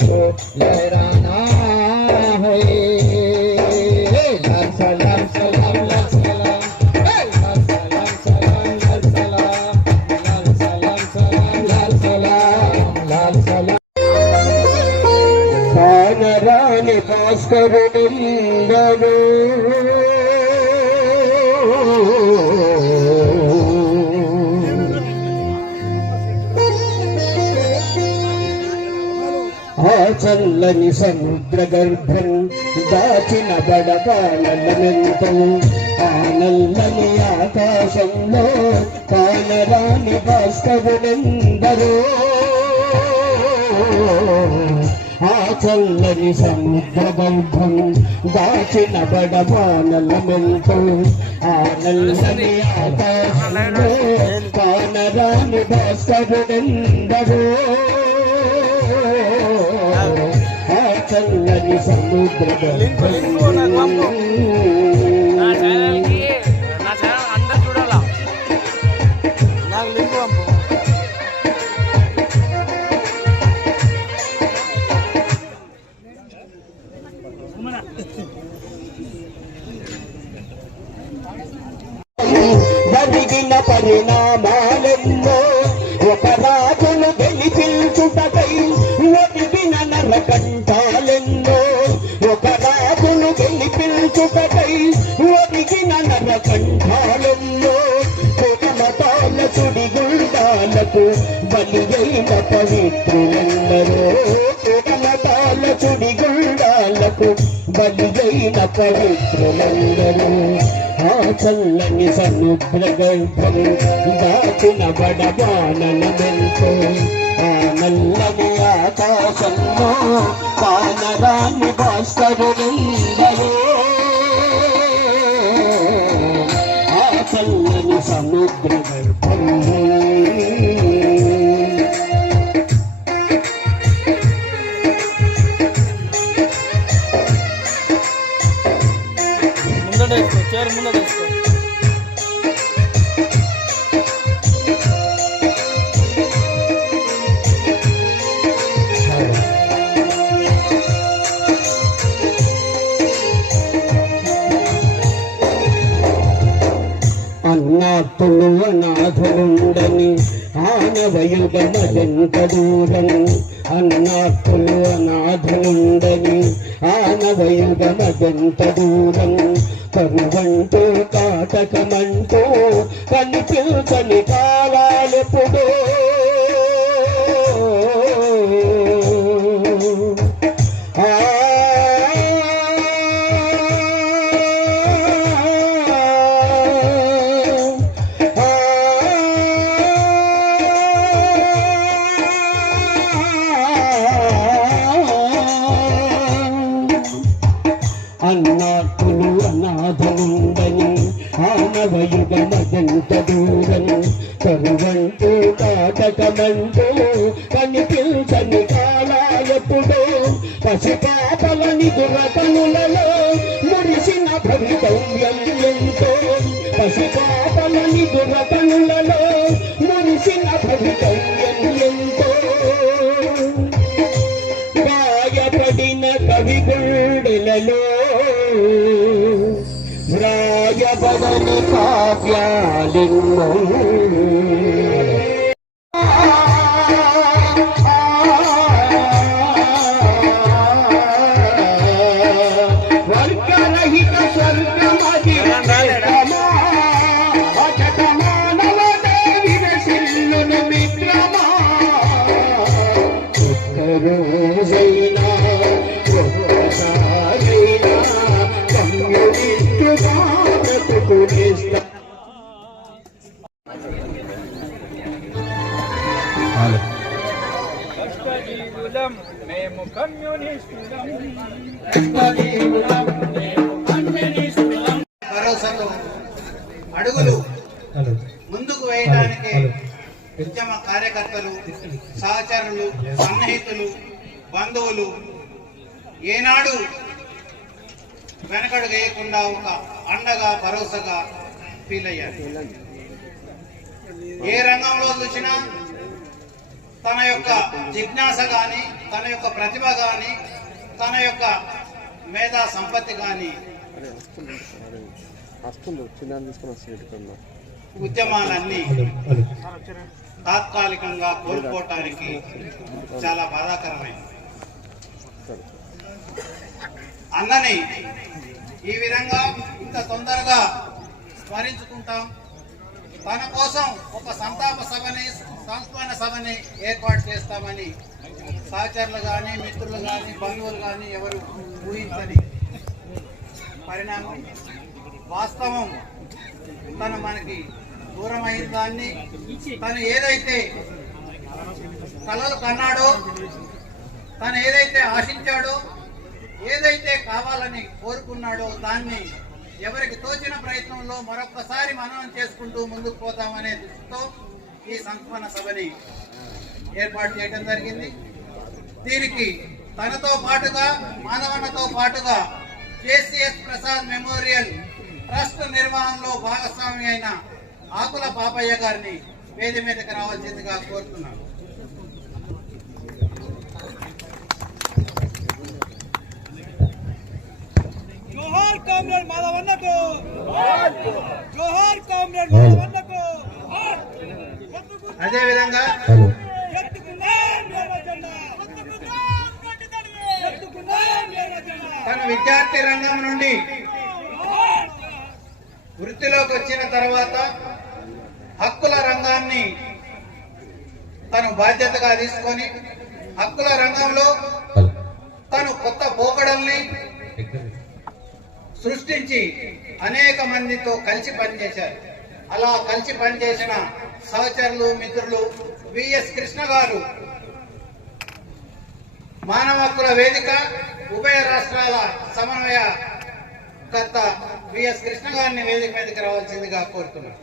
को लहराना है। लाल सलाम सलाम लाल सलाम, लाल सलाम सलाम लाल सलाम, लाल सलाम सलाम लाल सलाम, लाल सलाम। कानरानि भास्करुनिंदरू ఆ చల్లని సముద్ర గర్భం దాచిన బడబాలమెంతో ఆ నల్లని ఆకాశంలో కానరాని భాస్కరులెందరో ఆ చల్లని సముద్ర గర్భం దాచిన బడబాలమెంతో ఆ నల్లని ఆకాశంలో కానరాని భాస్కరులెందరో చల్లని సముద్ర జరిగిన పరిణామాలెన్నో ఒక రాజును గెలిపించుటకై ఒదిగిన నరకంఠాలెన్నో ఒక రాజును గెలిపించుటకై ఒదిగిన నరకంఠాలెన్నో కులమతాల చుడిగుండాలకు బలి అయిన పవిత్రులెందరో కులమతాల చుడిగుండాలకు బలి అయిన పవిత్రులెందరో ఆ చల్లని సముద్ర గర్భం దాచిన బడబానలమెంతో ఆ నల్లని ఆకాశంలో కానరాని భాస్కరులెందరో ఆ చల్లని సముద్ర గర్భం అన్నాత్తులు అనాథులుండని ఆనవయుగమదెంత దూరం అన్నాత్తులు అనాథులుండని ఆనవయుగమదెంత దూరం కనువంటూ కాటకమంటూ కనిపించని కాలాలెప్పుడో అన్నాత్తులు అనాథలుండని ఆనవయుగమదెంత దూరం కరువంటూ కాటకమంటూ కనిపించని కాలాలెప్పుడో పసిపాపలని దురతనులలో మురిసిన భవితవ్యం ఎంతో పసిపాపలని దురతనులలో మురిసిన భవితవ్యం ఎంతో గాయపడిన కవిగుండెలలో వ్రాయబడని కావ్యాలెన్నో వర్గరహిత స్వర్గమది అచట మానవ దేవి రసిల్లును మిత్రమా ఒక్కరోజైనా ఒక్కసారైనా కమ్యూనిస్టుగా బ్రతుకునేస్తా మేము భరోసాతో అడుగులు ముందుకు వేయడానికి ఉద్యమ కార్యకర్తలు, సహచరులు, సన్నిహితులు, బంధువులు ఏనాడు వెనకడు వేయకుండా ఒక అండగా భరోసాగా ఫీల్ అయ్యారు. ఏ రంగంలో చూసినా తన యొక్క జిజ్ఞాస కానీ, తన యొక్క ప్రతిభ కానీ, తన యొక్క మేధా సంపత్తి కానీ ఉద్యమాలన్నీ తాత్కాలికంగా కోల్పోవటానికి చాలా బాధాకరమైంది. అన్నని ఈ విధంగా ఇంత తొందరగా స్మరించుకుంటాం. తన కోసం ఒక సంతాప సభని, సంస్మరణ సభని ఏర్పాటు చేస్తామని సహచరులు కానీ, మిత్రులు కానీ, బంధువులు కానీ ఎవరు ఊహించని పరిణామం. వాస్తవం తను మనకి దూరమైన దాన్ని, తను ఏదైతే కలలు కన్నాడో, తను ఏదైతే ఆశించాడో, ఏదైతే కావాలని కోరుకున్నాడో దాన్ని ఎవరికి తోచిన ప్రయత్నంలో మరొక్కసారి మననం చేసుకుంటూ ముందుకు పోతామనే దృష్టితో ఈ సంస్మరణ సభని ఏర్పాటు చేయడం జరిగింది. దీనికి తనతో పాటుగా, మాధవన్నతో పాటుగా జేసీఎస్ ప్రసాద్ మెమోరియల్ ట్రస్ట్ నిర్వహణలో భాగస్వామి అయిన ఆకుల పాపయ్య గారిని వేది మీదకి రావాల్సిందిగా కోరుతున్నాను. జోహార్ కామ్రేడ్ మాధవన్నకు, జోహార్ కామ్రేడ్ మాధవన్నకు. అదే విధంగా తన విద్యార్థి రంగం నుండి వృత్తిలోకి వచ్చిన తర్వాత హక్కుల రంగాన్ని తను బాధ్యతగా తీసుకొని హక్కుల రంగంలో తను కొత్త పోకడల్ని సృష్టించి అనేక మందితో కలిసి పనిచేశారు. అలా కలిసి పనిచేసిన సహచరులు, మిత్రులు విఎస్ కృష్ణ గారు మానవ హక్కుల వేదిక ఉభయ రాష్ట్రాల సమన్వయకర్త విఎస్ కృష్ణ గారిని వేదిక మీదకి రావాల్సిందిగా కోరుతున్నాను.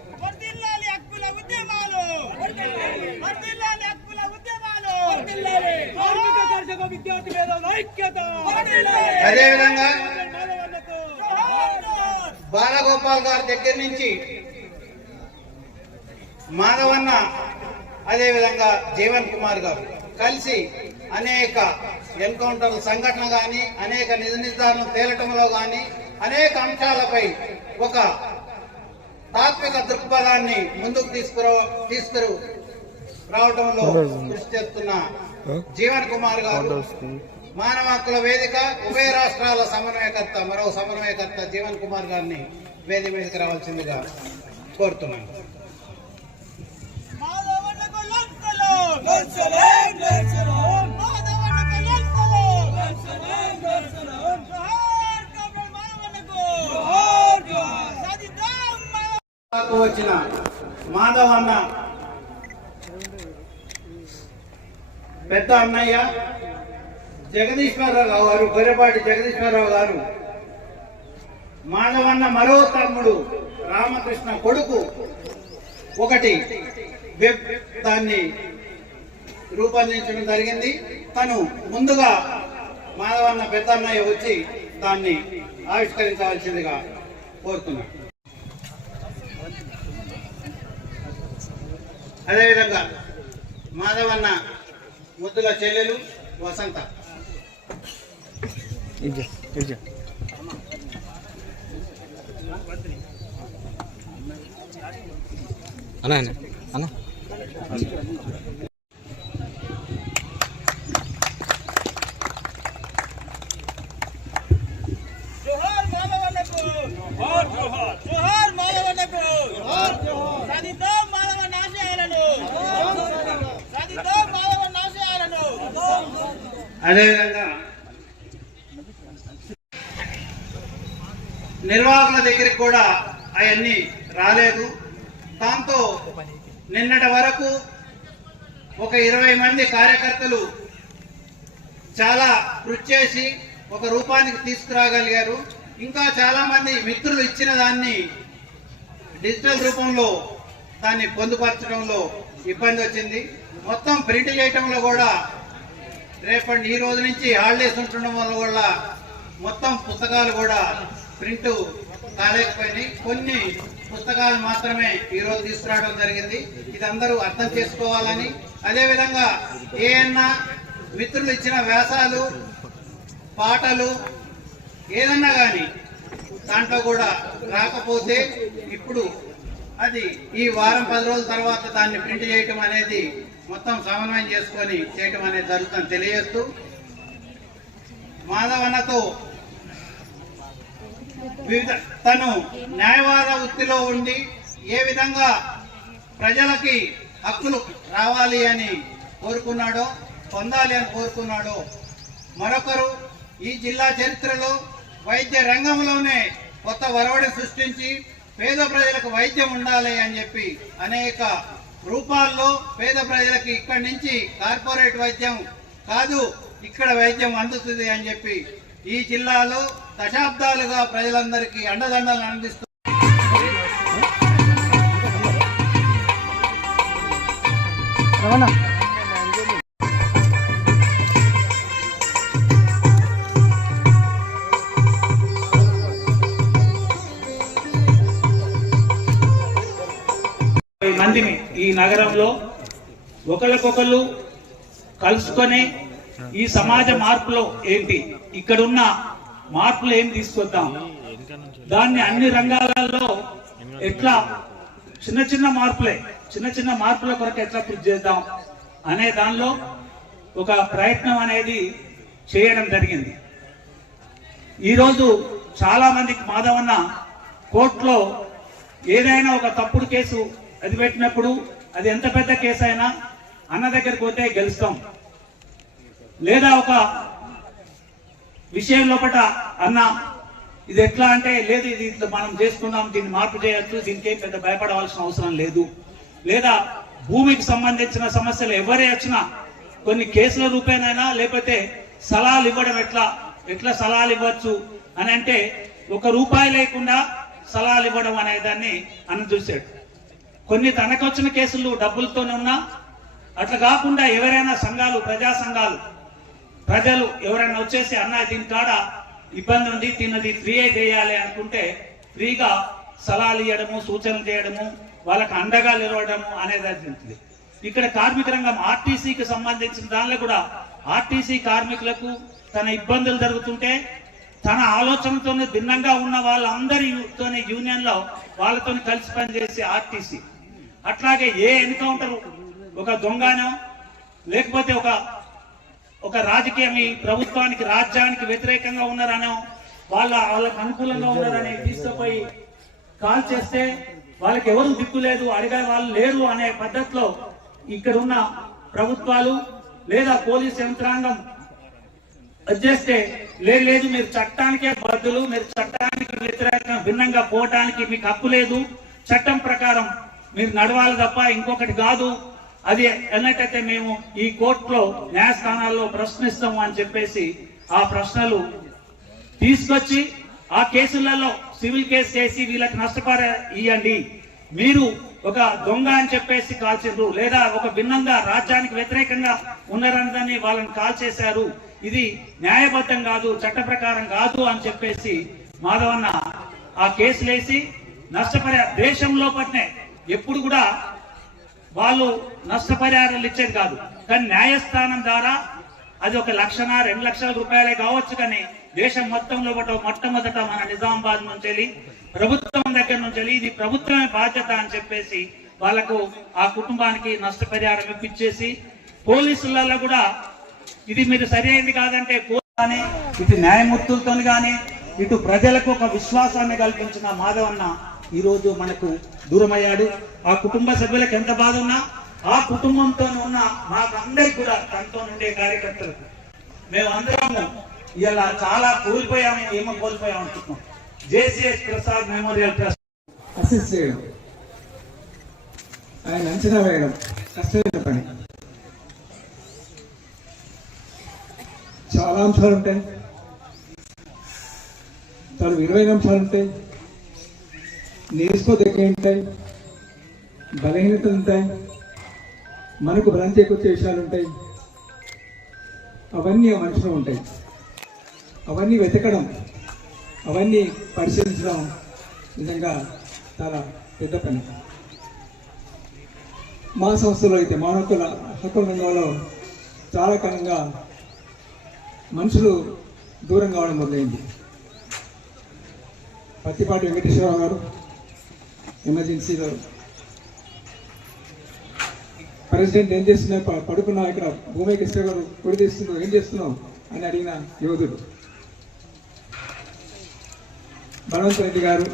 అదేవిధంగా బాలగోపాల్ గారి దగ్గర నుంచి మాధవన్న, అదేవిధంగా జీవన్ కుమార్ గారు కలిసి అనేక ఎన్కౌంటర్ సంఘటన కానీ, అనేక నిజ నిర్ధారణ తేలటంలో కానీ, అనేక అంశాలపై ఒక తాత్విక దృక్పథాన్ని ముందుకు తీసుకురు రావడంలో కృషి చేస్తున్న జీవన్ కుమార్ గారు, మానవ హక్కుల వేదిక ఉభయ రాష్ట్రాల సమన్వయకర్త, మరో సమన్వయకర్త జీవన్ కుమార్ గారిని వేదిక మీదకి రావాల్సిందిగా కోరుతున్నాను. వచ్చిన మాధవన్న పెద్ద అన్నయ్య జగదీశ్వరరావు గారు, గొర్రెపాటి జగదీశ్వరరావు గారు, మాధవన్న మరో తమ్ముడు రామకృష్ణ కొడుకు ఒకటి వెబ్ దాన్ని రూపొందించడం జరిగింది. తను ముందుగా మాధవన్న పెద్ద అన్నయ్య వచ్చి దాన్ని ఆవిష్కరించవలసిందిగా కోరుతున్నాను. అదేవిధంగా మాధవన్న ముద్దుల చెల్లెలు వసంత. అన్నా అన్నా జోహార్ మాధవన్నకు, జోహార్ జోహార్, జోహార్ మాధవన్నకు, జోహార్ జోహార్. సాధిద్దాం మాధవన్న ఆశయాలను, సాధిద్దాం మాధవన్న ఆశయాలను. అదేవిధంగా నిర్వాహకుల దగ్గరికి కూడా అవన్నీ రాలేదు. దాంతో నిన్నటి వరకు ఒక 20 మంది కార్యకర్తలు చాలా కృషి చేసి ఒక రూపానికి తీసుకురాగలిగారు. ఇంకా చాలా మంది మిత్రులు ఇచ్చిన దాన్ని డిజిటల్ రూపంలో దాన్ని పొందుపరచడంలో ఇబ్బంది వచ్చింది. మొత్తం ప్రింట్ చేయటంలో కూడా రేపటి ఈ రోజు నుంచి హాలిడేస్ ఉంటుండడం వల్ల కూడా మొత్తం పుస్తకాలు కూడా ప్రింట్ కాలేకపోయినాయి. కొన్ని పుస్తకాలు మాత్రమే ఈ రోజు తీసుకురావడం జరిగింది. ఇది అందరూ అర్థం చేసుకోవాలని అదేవిధంగా ఏదన్నా మిత్రులు ఇచ్చిన వ్యాసాలు, పాటలు ఏదన్నా కానీ దాంట్లో కూడా రాకపోతే ఇప్పుడు అది ఈ వారం 10 రోజుల తర్వాత దాన్ని ప్రింట్ చేయటం అనేది మొత్తం సమన్వయం చేసుకొని చేయటం అనేది జరుగుతుందని తెలియజేస్తూ, మాధవన్నతో తను న్యాయవాద వృత్తిలో ఉండి ఏ విధంగా ప్రజలకి హక్కులు రావాలి అని కోరుకున్నాడో, పొందాలి అని కోరుకున్నాడో, మరొకరు ఈ జిల్లా చరిత్రలో వైద్య రంగంలోనే కొత్త ఒరవడి సృష్టించి పేద ప్రజలకు వైద్యం ఉండాలి అని చెప్పి అనేక రూపాల్లో పేద ప్రజలకి ఇక్కడి నుంచి కార్పొరేట్ వైద్యం కాదు ఇక్కడ వైద్యం అందుతుంది అని చెప్పి ఈ జిల్లాలో దశాబ్దాలుగా ప్రజలందరికీ అండదండలు అందిస్తూ మందిని ఈ నగరంలో ఒకరికొకళ్ళు కలుసుకొని ఈ సమాజ మార్పులో ఏంటి, ఇక్కడున్న మార్పులు ఏం తీసుకొద్దాం, దాన్ని అన్ని రంగాలలో ఎట్లా చిన్న చిన్న మార్పుల కొరకు ఎట్లా కృషి చేద్దాం అనే దానిలో ఒక ప్రయత్నం అనేది చేయడం జరిగింది. ఈరోజు చాలా మందికి మాధవన్న కోర్టులో ఏదైనా ఒక తప్పుడు కేసు అది పెట్టినప్పుడు అది ఎంత పెద్ద కేసు అయినా అన్న దగ్గరికి పోతే గెలుస్తాం, లేదా ఒక విషయం లోపల అన్న ఇది ఎట్లా అంటే లేదు ఇది ఇట్లా మనం చేసుకున్నాం, దీన్ని మార్పు చేయొచ్చు, దీనికి పెద్ద భయపడవలసిన అవసరం లేదు, లేదా భూమికి సంబంధించిన సమస్యలు ఎవరే వచ్చినా కొన్ని కేసుల రూపేనైనా లేకపోతే సలహాలు ఇవ్వడం ఎట్లా సలహాలు ఇవ్వచ్చు అని అంటే ₹1 లేకుండా సలహాలు ఇవ్వడం అనే దాన్ని అన్న చూశాడు. కొన్ని తనకొచ్చిన కేసులు డబ్బులతోనే ఉన్నా అట్లా కాకుండా ఎవరైనా సంఘాలు, ప్రజా సంఘాలు, ప్రజలు ఎవరైనా వచ్చేసి అన్న దీని కాడ ఇబ్బంది ఉంది, తిన్నది ఫ్రీ చేయాలి అనుకుంటే ఫ్రీగా సలహాలు ఇవ్వడము, సూచనలు చేయడము, వాళ్ళకి అండగా నిలవడము అనేది. ఇక్కడ కార్మిక రంగం ఆర్టీసీకి సంబంధించిన దానిలో కూడా ఆర్టీసీ కార్మికులకు తన ఇబ్బందులు జరుగుతుంటే తన ఆలోచనతో భిన్నంగా ఉన్న వాళ్ళందరితోనే యూనియన్ లో వాళ్ళతో కలిసి పనిచేసే ఆర్టీసీ, అట్లాగే ఏ ఎన్కౌంటర్ ఒక దొంగనో లేకపోతే ఒక రాజకీయం ఈ ప్రభుత్వానికి రాజ్యానికి వ్యతిరేకంగా ఉన్నారనో వాళ్ళకు అనుకూలంగా ఉన్నారని తీసుకుపోయి కాల్ చేస్తే వాళ్ళకి ఎవరు దిక్కు లేదు, అడిగే వాళ్ళు లేరు అనే పద్ధతిలో ఇక్కడ ఉన్న ప్రభుత్వాలు లేదా పోలీస్ యంత్రాంగం చేస్తే లేదు మీరు చట్టానికే బద్దులు, మీరు చట్టానికి వ్యతిరేకంగా భిన్నంగా పోవటానికి మీకు హక్కు లేదు, చట్టం ప్రకారం మీరు నడవాలి తప్ప ఇంకొకటి కాదు, అది ఎన్నట్టయితే మేము ఈ కోర్టులో న్యాయస్థానాల్లో ప్రశ్నిస్తాము అని చెప్పేసి ఆ ప్రశ్నలు తీసుకొచ్చి ఆ కేసులలో సివిల్ కేసు చేసి వీళ్ళకి నష్టపరియండి, మీరు ఒక దొంగ అని చెప్పేసి కాల్చిండ్రు, లేదా ఒక భిన్నంగా రాజ్యానికి వ్యతిరేకంగా ఉన్నారని వాళ్ళని కాల్ చేశారు, ఇది న్యాయబద్ధం కాదు, చట్ట ప్రకారం కాదు అని చెప్పేసి మాధవన్న ఆ కేసులేసి దేశం లోపలనే ఎప్పుడు కూడా వాళ్ళు నష్టపరిహారాలు ఇచ్చేది కాదు, కానీ న్యాయస్థానం ద్వారా అది 1 లక్ష 2 లక్షల రూపాయలే కావచ్చు, కానీ దేశం మొత్తంలో మొట్టమొదట మన నిజామాబాద్ నుంచి ప్రభుత్వం దగ్గర నుంచి ఇది ప్రభుత్వమే బాధ్యత అని చెప్పేసి వాళ్ళకు ఆ కుటుంబానికి నష్టపరిహారం ఇప్పించేసి పోలీసులలో కూడా ఇది మీరు సరి అయింది కాదంటే కానీ ఇటు న్యాయమూర్తులతో కానీ ఇటు ప్రజలకు ఒక విశ్వాసాన్ని కల్పించిన మాధవన్న ఈ రోజు మనకు దూరమయ్యాడు. ఆ కుటుంబ సభ్యులకు ఎంత బాధ ఉన్నా ఆ కుటుంబంతో ఉన్న మాకందరికి కూడా తనతో ఉండే కార్యకర్తలకు మేమందరము ఇలా చాలా కోల్పోయాము, ఏమో కోల్పోయాము అనుకుంటున్నాం. JCS Prasad memorial trust assist చేయడం, ఆయన అంచనా వేయడం కష్టమైన పని. చాలా అంశాలు ఉంటాయి, తను 20 అంశాలు ఉంటాయి, నేర్చుకోదగ్గ ఉంటాయి, బలహీనతలు ఉంటాయి, మనకు బలం చేకూర్చే విషయాలు ఉంటాయి, అవన్నీ ఆ మనిషిలో ఉంటాయి. అవన్నీ వెతకడం, అవన్నీ పరిశీలించడం నిజంగా చాలా పెద్ద పని. మా సంస్థలో అయితే మానవ హక్కుల రంగంలో చాలా కాలంగా మనుషులు దూరం కావడం మొదలైంది. పత్తిపాటి వెంకటేశ్వరరావు గారు ఎమర్జెన్సీలో ప్రెసిడెంట్ ఏం చేస్తున్నా పడుకున్నావు, ఇక్కడ భూమికి ఇస్తే గారు పొడి తీస్తున్నావు, ఏం చేస్తున్నావు అని అడిగిన యోధుడు. బలవంత్ రెడ్డి గారు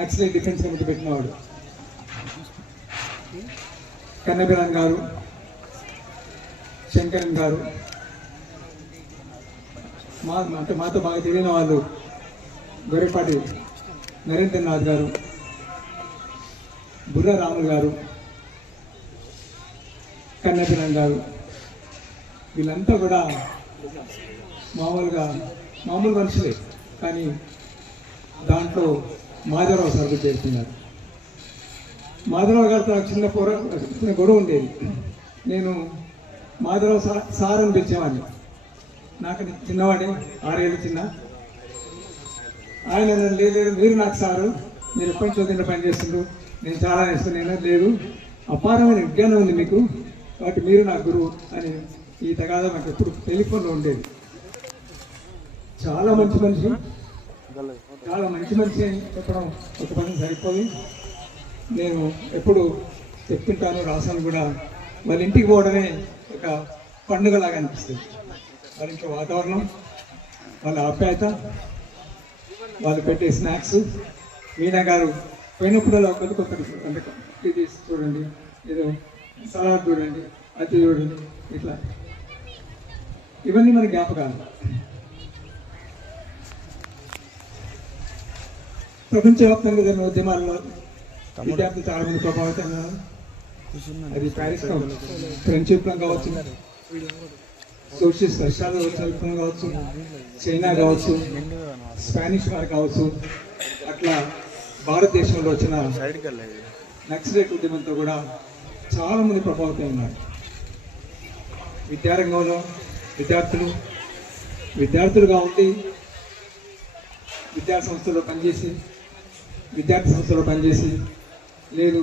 నక్సలైట్ డిఫెన్స్ కమిటీ పెట్టినవాడు. కన్నబిరాన్ గారు, శంకరన్ గారు, అంటే మాతో బాగా తెలియని వాళ్ళు గొర్రెపాటి నరేంద్రనాథ్ గారు, బుర్ర రాములు గారు, కన్నబిరాన్ గారు, వీళ్ళంతా కూడా మామూలు మనుషులే, కానీ దాంట్లో మాధవరావు సార్ చేస్తున్నారు. మాధవరావు గారితో చిన్న గొడవ ఉండేది. నేను మాధవరావు సార్ అని పిలిచేవాడిని. నాకు చిన్నవాడే, 6 ఏళ్ళు చిన్న. ఆయన లేదు మీరు నాకు సారు, మీరు ఎప్పటి నుంచో దీంట్లో పని చేస్తుండ్రు, నేను చాలా నేర్చుకున్నాను, లేదు అపారమైన విజ్ఞానం ఉంది మీకు, కాబట్టి మీరు నా గురువు అని ఈ తగాదా నాకు ఎప్పుడు టెలిఫోన్లో ఉండేది. చాలా మంచి మనిషి అని చెప్పడం ఒక పని సరిపోయి నేను ఎప్పుడు చెప్తుంటాను, రాసాను కూడా. వాళ్ళ ఇంటికి పోవడమే ఒక పండుగలాగా అనిపిస్తుంది. వాళ్ళ ఇంట్లో వాతావరణం, వాళ్ళ ఆప్యాయత, వాళ్ళు పెట్టే స్నాక్స్. మీనా గారు పోయినప్పుడల్లా కొత్త ఇది చూడండి, ఏదో సలాడ్ చూడండి, అది చూడండి, ఇట్లా ఇవన్నీ మన జ్ఞాపకాలు. ప్రపంచవ్యాప్తంగా జరిగిన ఉద్యమాల్లో విద్యార్థులు చాలా మంది ప్రభావితంగా, అది ప్యారిస్ కావచ్చు, ఫ్రెంచ్ విప్లవం కావచ్చు, సోషలిస్ట్ రష్యాలో వచ్చిన విప్లవం కావచ్చు, చైనా కావచ్చు, స్పానిష్ వారు కావచ్చు, అట్లా భారతదేశంలో వచ్చిన నక్సలైట్ ఉద్యమంతో కూడా చాలా మంది ప్రభావితం ఉన్నారు. విద్యారంగంలో విద్యార్థులుగా ఉండి విద్యార్థి సంస్థలో పనిచేసి లేదు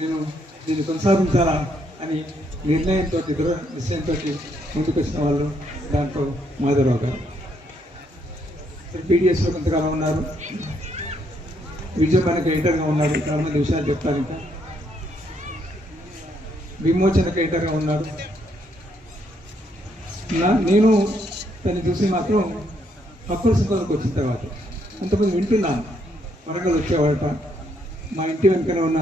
నేను దీన్ని కొనసాగించాలా అని దృఢ నిశ్చయంతో ముందుకు వచ్చిన వాళ్ళు దాంట్లో మాధవరావు గారు. పీడిఎస్లో కొంతకాలం ఉన్నారు, విజయపనక ఎడిటర్గా ఉన్నారు, చాలా మంది విషయాలు చెప్తారు. ఇంకా విమోచనక ఎడిటర్గా ఉన్నారు. నేను తను చూసి మాత్రం హక్కుల సంఘాలకు వచ్చిన తర్వాత అంతమంది వింటున్నాను. వరంగల్ వచ్చేవాడట, మా ఇంటి వెనుకన ఉన్న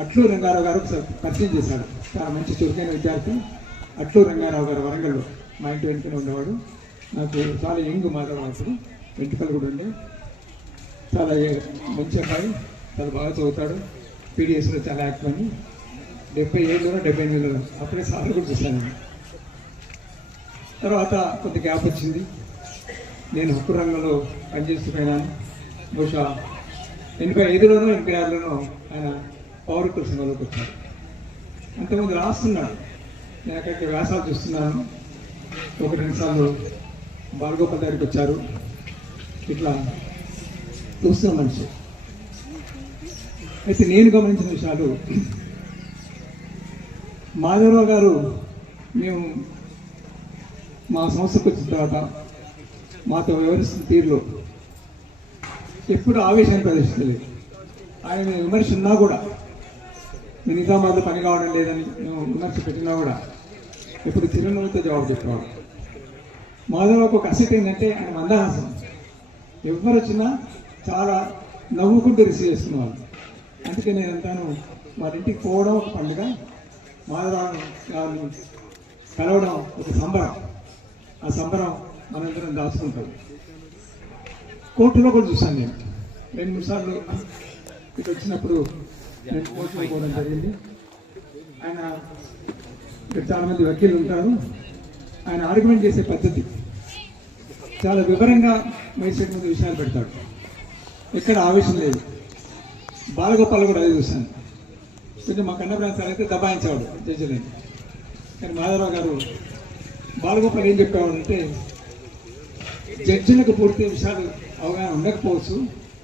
అట్లూరు రంగారావు గారు పరిచయం చేశాడు. చాలా మంచి చురుకైన విద్యార్థి అట్లూరు రంగారావు గారు వరంగల్లో మా ఇంటి వెనుకనే ఉండేవాడు. నాకు చాలా యంగ్ మాధవరావు, అప్పుడు వెంట్రుకలు కూడా ఉండే, చాలా మంచి అబ్బాయి, చాలా బాగా చదువుతాడు. పీడిఎస్లో చాలా యాక్టివ్ అని 77లో 78లో అప్పుడే సార్లు కూడా చూశాను. తర్వాత కొంత గ్యాప్ వచ్చింది. నేను హక్కు రంగంలో పనిచేస్తుపోయినాను. బహుశా 85లోనో 86లోనో ఆయన పౌరకుల సంఘంలోకి వచ్చాడు. అంతకుముందు రాస్తున్నాడు. నేను అక్కడికి వ్యాసాలు చూస్తున్నాను. 1-2 సార్లు బాలగోపాల్ దగ్గరికి వచ్చారు. ఇట్లా చూస్తున్న మనిషి. అయితే నేను గమనించిన విషయాలు, మాధవరావు గారు మేము మా సంస్థకు వచ్చిన తర్వాత మాతో వ్యవహరిస్తున్న తీరులో ఎప్పుడు ఆవేశాన్ని ప్రదర్శించలేదు. ఆయన విమర్శ ఉన్నా కూడా, మీ నిజామాబాద్లో పని కావడం లేదని మేము విమర్శ పెట్టినా కూడా ఎప్పుడు చిరునవ్వుతో జవాబు చెప్పేవాడు. మాధవరావుకు ఒక అసెట్ ఏంటంటే ఆయన మందహాసం. ఎవరు వచ్చినా చాలా నవ్వుకుంటూ రిసీవ్ చేసుకునేవాళ్ళు. అందుకే నేను అంటాను, వారి ఇంటికి పోవడం ఒక పండుగ, మాధవరావు కలవడం ఒక సంబరం. ఆ సంబరం మనందరం దాచుకుంటాం. కోర్టులో కూడా చూశాను నేను 2-3 సార్లు ఇటు వచ్చినప్పుడు నేను కోర్టులో పోవడం జరిగింది. ఆయన ఇక్కడ చాలామంది వకీలు ఉంటారు. ఆయన ఆర్గ్యుమెంట్ చేసే పద్ధతి చాలా వివరంగా మేజిస్ట్రేట్ ముందు విషయాలు పెడతాడు. ఎక్కడ ఆవేశం లేదు. బాలగోపాల్ కూడా అదే చూశాను. కొంచెం మా కన్నబ్రాన్ సార్ అయితే దబాయించేవాడు జడ్జిలని. కానీ మాధవరావు గారు బాలగోపాల్ ఏం చెప్పేవాడు అంటే, జడ్జిలకు పూర్తి విషయాలు అవగాహన ఉండకపోవచ్చు,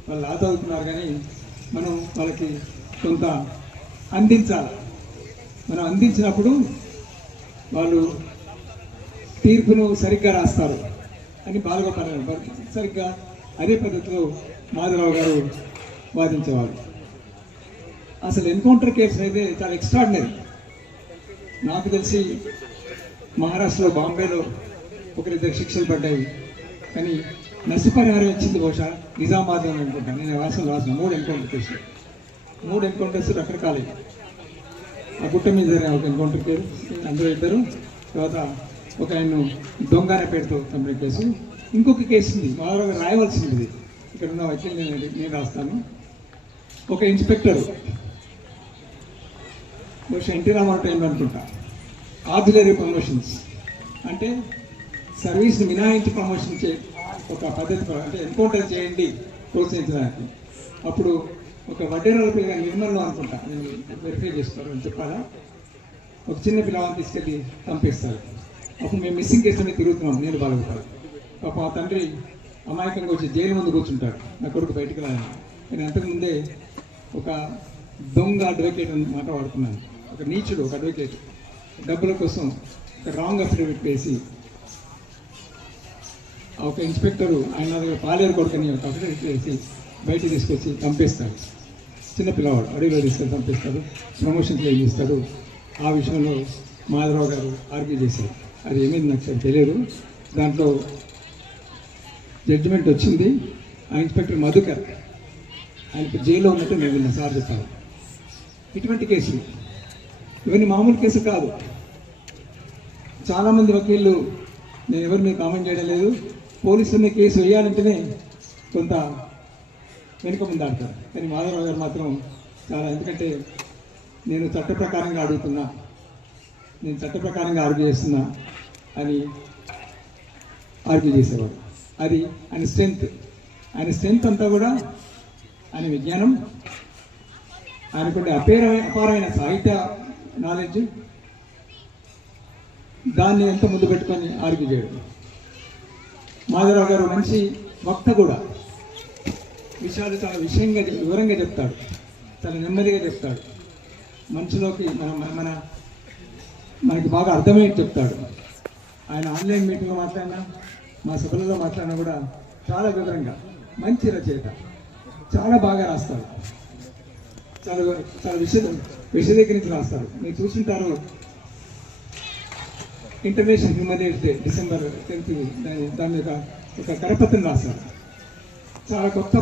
వాళ్ళు చదువుతున్నారు, కానీ మనం వాళ్ళకి కొంత అందించాలి. మనం అందించినప్పుడు వాళ్ళు తీర్పును సరిగ్గా రాస్తారు అని బాలగోపాల్ సరిగ్గా అదే పద్ధతిలో మాధవరావు గారు వాదించేవారు. అసలు ఎన్కౌంటర్ కేసు అయితే చాలా ఎక్స్ట్రాడినరీ. నాకు తెలిసి మహారాష్ట్రలో బాంబేలో ఒకరిద్దరు శిక్షలు పడ్డాయి, కానీ నష్టపరిహారం ఇచ్చింది బహుశా నిజామాబాద్ అని అనుకుంటాను. నేను రాసిన 3 ఎన్కౌంటర్ కేసులు, 3 ఎన్కౌంటర్స్ రకరకాలే. ఆ గుట్ట మీద ఒక ఎన్కౌంటర్ కేసు, అందరూ ఇద్దరు. తర్వాత ఒక ఆయన దొంగ అనే పేరుతో కంపెనీ కేసు. ఇంకొక కేసు ఉంది, మాధవరావు గారు రాయవలసింది. ఇక్కడ ఉన్న వకీలు నేను రాస్తాను. ఒక ఇన్స్పెక్టర్ బహుశా ఎన్టీ రామారావు టైంలో అనుకుంటా, ఆర్డినరీ ప్రమోషన్స్ అంటే సర్వీస్ని మినహాయించి ప్రమోషన్ చే ఒక పద్ధతి, అంటే ఎన్కౌంటర్ చేయండి ప్రోత్సహించడానికి. అప్పుడు ఒక వడ్డేరాల పిల్లగా నిర్మల్లో అనుకుంటా, నేను వెరిఫై చేసుకోవాలి అని చెప్పాలా, ఒక చిన్న పిల్లవాడిని తీసుకెళ్ళి పంపిస్తారు. అప్పుడు మేము మిస్సింగ్ కేసు మీద తిరుగుతున్నాం, నేను బాగుంటాను. పాప ఆ తండ్రి అమాయకంగా వచ్చి జైలు ముందు కూర్చుంటాడు, నా కొడుకు బయటకు రాని. నేను అంతకుముందే ఒక దొంగ అడ్వకేట్ అని మాట వాడుతున్నాను. ఒక నీచుడు, ఒక అడ్వకేట్ డబ్బుల కోసం ఒక రాంగ్ అఫిడవిట్ వేసి ఒక ఇన్స్పెక్టరు ఆయన దగ్గర పాలేరు కొడుకుని ఒక అఫిడవిట్ వేసి బయటకు తీసుకొచ్చి పంపిస్తాడు. చిన్న పిల్లవాడు అడవిలో తీసుకొని పంపిస్తాడు, ప్రమోషన్ క్లెయిమ్ చేస్తాడు. ఆ విషయంలో మాధవరావు గారు ఆర్గ్యూ చేశారు. అది ఏమైంది నాకు తెలియదు. దాంట్లో జడ్జిమెంట్ వచ్చింది. ఆ ఇన్స్పెక్టర్ మధుకర్ ఆయన ఇప్పుడు జైల్లో ఉన్నట్టు నేను విన్నా, సార్ చెప్పారు. ఇటువంటి కేసులు ఇవన్నీ మామూలు కేసు కాదు. చాలామంది వకీళ్ళు, నేను ఎవరి మీద కామెంట్ చేయడం లేదు, పోలీసుల్ని కేసు వేయాలంటేనే కొంత వెనుక ముందు ఆడతారు. కానీ మాధవరావు గారు మాత్రం చాలా, ఎందుకంటే నేను చట్ట ప్రకారంగా అడుగుతున్నా, నేను చట్ట ప్రకారంగా ఆర్గ్యూ చేస్తున్నా అని ఆర్గ్యూ చేసేవాడు. అది ఆయన స్ట్రెంగ్త్. ఆయన స్ట్రెంగ్త్ అంతా కూడా ఆయన విజ్ఞానం, ఆయనకుండే అపారమైన సాహిత్య నాలెడ్జ్, దాన్ని ఎంత ముందు పెట్టుకొని ఆర్గ్యూ చేయడం. మాధవరావు గారు మంచి వక్త కూడా, విషయాలు చాలా వివరంగా చెప్తాడు, చాలా నెమ్మదిగా చెప్తాడు. మనుషులోకి మనకి బాగా అర్థమయ్యేది చెప్తాడు. ఆయన ఆన్లైన్ మీటింగ్లో మాట్లాడినా, మా సభలలో మాట్లాడినా కూడా చాలా వివరంగా, మంచి రచయిత, చాలా బాగా రాస్తాడు, చాలా చాలా విశదీకరించి రాస్తాడు. మీరు చూస్తుంటారు, international human rights day December 10th దాని మీద ఒక కరపత్రం రాస్తారు. చాలా కొత్త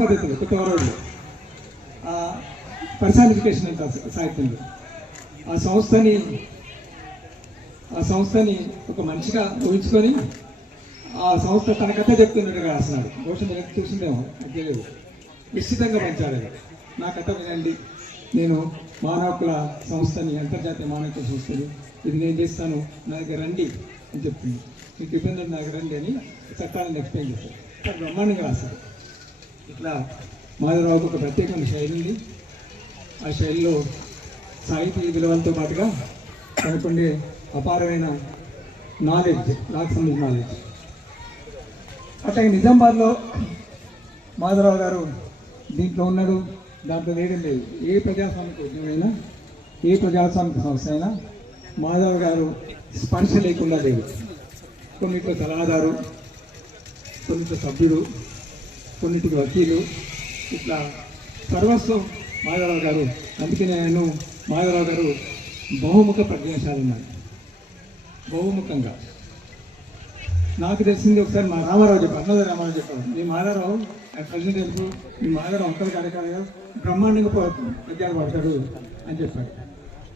పద్ధతులు, కొత్త వరవడులు, పర్సానిఫికేషన్ అంటారు సాహిత్యంలో. ఆ సంస్థని ఒక మనిషిగా ఊహించుకొని ఆ సంస్థ తన కథ చెప్తున్నట్టుగా రాస్తున్నాడు. బహుశా మీరు చూసిందేమో, నాకు తెలియదు. నిశ్చితంగా పంచాడు. నా కథ వినండి, నేను మానవ హక్కుల సంస్థని, అంతర్జాతీయ మానవ హక్కుల సంస్థని, ఇది నేను చేస్తాను, నా దగ్గర రండి అని చెప్తుంది. మీకు ఇబ్బంది నా దగ్గర రండి అని చట్టాలను ఎక్స్ప్లెయిన్ చేశారు. చాలా బ్రహ్మాండంగా రాశారు. ఇట్లా మాధవరావుకు ఒక ప్రత్యేకమైన శైలి ఉంది. ఆ శైలిలో సాహితీ విలువలతో పాటుగా తనకుండే అపారమైన నాలెడ్జ్, నాకు సంబంధించిన నాలెడ్జ్. అట్లాగే నిజామాబాద్లో మాధవరావు గారు దీంట్లో ఉన్నాడు, దాంట్లో వేయడం లేదు. ఏ ప్రజాస్వామిక ఉద్యమైనా, ఏ ప్రజాస్వామిక సంస్థ అయినా మాధవ్ గారు స్పర్శ లేకుండా లేదు. కొన్నిట్లో సలహాదారు, కొన్నిట్లో సభ్యుడు, కొన్నిటికి వకీలు, ఇట్లా సర్వస్వం మాధవరావు గారు. అందుకే నేను మాధవరావు గారు బహుముఖ ప్రజ్ఞాశాలి ఉన్నాడు. బహుముఖంగా నాకు తెలిసింది ఒకసారి మా రామారావు చెప్పారు, అన్నద రామారావు చెప్పారు, మీ మాధవరావు ప్రెసిడెంట్ తెలుసు, మీ మాధవరావు అంకల్ కార్యక్రమంగా బ్రహ్మాండంగా పద్యాలు పాడతాడు అని చెప్పాడు.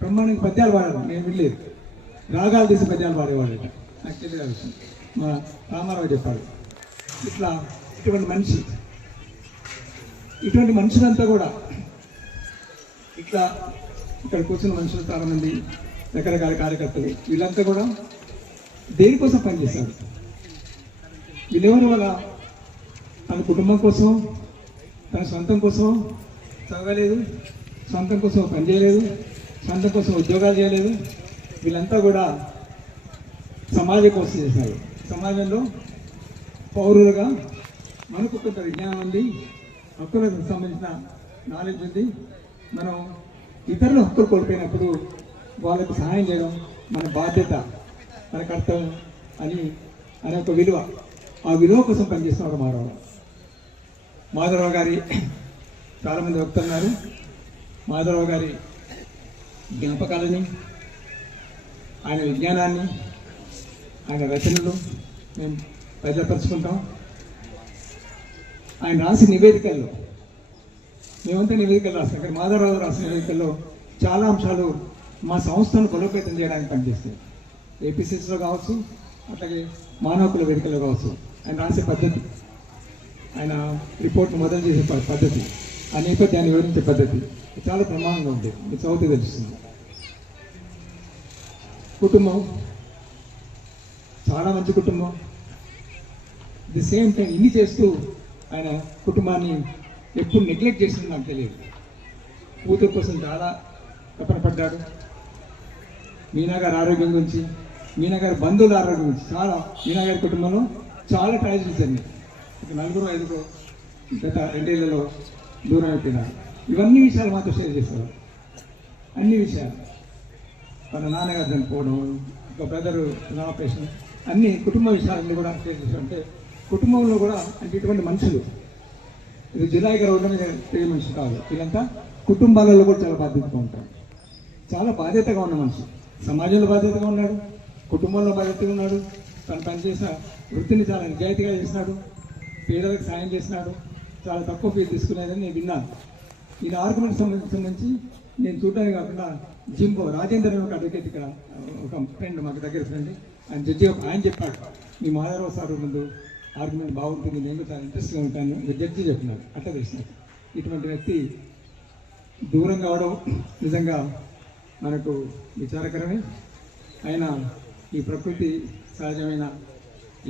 బ్రహ్మాండంగా పద్యాలు పాడాడు, నేను వినలేదు. రాగాలు తీసి పద్యాలు పాడేవాడట, నాకు తెలియదు ఆ విషయం. మా రామారావు చెప్పాడు. ఇటువంటి మనుషులంతా కూడా ఇక్కడ కూర్చున్న మనుషులు చాలామంది, రకరకాల కార్యకర్తలు, వీళ్ళంతా కూడా దేనికోసం పనిచేశారు. వీళ్ళెవరి వల్ల తన కుటుంబం కోసం, తన సొంతం కోసం చదవలేదు, సొంతం కోసం పనిచేయలేదు, సొంతం కోసం ఉద్యోగాలు చేయలేదు. వీళ్ళంతా కూడా సమాజం కోసం చేశారు. సమాజంలో పౌరులుగా మనకు కొంత విజ్ఞానం ఉంది, హక్కులకు సంబంధించిన నాలెడ్జ్ ఉంది. మనం ఇతరుల హక్కులు కోల్పోయినప్పుడు వాళ్ళకు సహాయం చేయడం మన బాధ్యత, మన కర్తవ్యం అనే ఒక విలువ, ఆ విలువ కోసం పనిచేస్తున్నారు మాధవరావు గారి చాలామంది వస్తున్నారు. మాధవరావు గారి జ్ఞాపకాలని, ఆయన విజ్ఞానాన్ని, ఆయన రచనలు మేము ప్రజపరుచుకుంటాం. ఆయన రాసిన నివేదికల్లో, మేమంతా నివేదికలు రాస్తాం. ఇక్కడ మాధవరావు రాసిన నివేదికల్లో చాలా అంశాలు మా సంస్థను బలోపేతం చేయడానికి పనిచేస్తాయి. ఏపీసీసీలో కావచ్చు, అట్లాగే మానవ హక్కుల వేదికలో కావచ్చు. ఆయన రాసే పద్ధతి, ఆయన రిపోర్ట్ను మొదలు చేసే పద్ధతి, ఆ నేపథ్యాన్ని వివరించే పద్ధతి చాలా ప్రమాణంగా ఉంటుంది. మీకు చదివితే తెలుస్తుంది. కుటుంబం చాలా మంచి కుటుంబం. ది సేమ్ టైం ఇన్ని చేస్తూ ఆయన కుటుంబాన్ని ఎప్పుడు నెగ్లెక్ట్ చేసింది నాకు తెలియదు. కూతురు కోసం చాలా తపన పడ్డాడు. మీనా గారి ఆరోగ్యం గురించి, మీనా గారి బంధువుల ఆరోగ్యం గురించి చాలా, మీనా గారి కుటుంబంలో చాలా ట్రాజడీస్ అన్ని, 4-5 గత 2 ఏళ్లలో దూరం అయిపోయినారు. ఇవన్నీ విషయాలు మాతో షేర్ చేశారు. అన్ని విషయాలు, వాళ్ళ నాన్నగారు చనిపోవడం, ఒక బ్రదరు ఆపరేషన్, అన్ని కుటుంబ విషయాలన్నీ కూడా షేర్ చేశారు. అంటే కుటుంబంలో కూడా అంటే ఇటువంటి మనుషులు, ఇది జులాయి గారు ఉండడం తెలియ మనిషి కాదు. వీళ్ళంతా కుటుంబాలలో కూడా చాలా బాధ్యతగా ఉంటారు. చాలా బాధ్యతగా ఉన్న మనిషి, సమాజంలో బాధ్యతగా ఉన్నాడు, కుటుంబంలో బాధ్యతగా ఉన్నాడు. తను పనిచేసిన వృత్తిని చాలా నిజాయితీగా చేసినాడు, పేదలకు సాయం చేసినాడు, చాలా తక్కువ ఫీజు తీసుకునేదని నేను విన్నాను. ఈ ఆర్గ్యుమెంట్ సంబంధించి నేను చూడడానికి కాకుండా జింబో రాజేందర్ ఒక అడ్వకేట్, ఇక్కడ ఒక ఫ్రెండ్, మాకు దగ్గర ఫ్రెండ్, ఆయన జడ్జి ఆయన చెప్పాడు, మీ మాధవరావు సార్ ముందు ఆర్గ్యుమెంట్ బాగుంటుంది, నేను చాలా ఇంట్రెస్ట్గా ఉంటాను, జడ్జి చెప్పినాడు. అట్లా తెలిసినాడు. ఇటువంటి వ్యక్తి దూరం కావడం నిజంగా మనకు విచారకరమే. ఆయన ఈ ప్రకృతి సహజమైన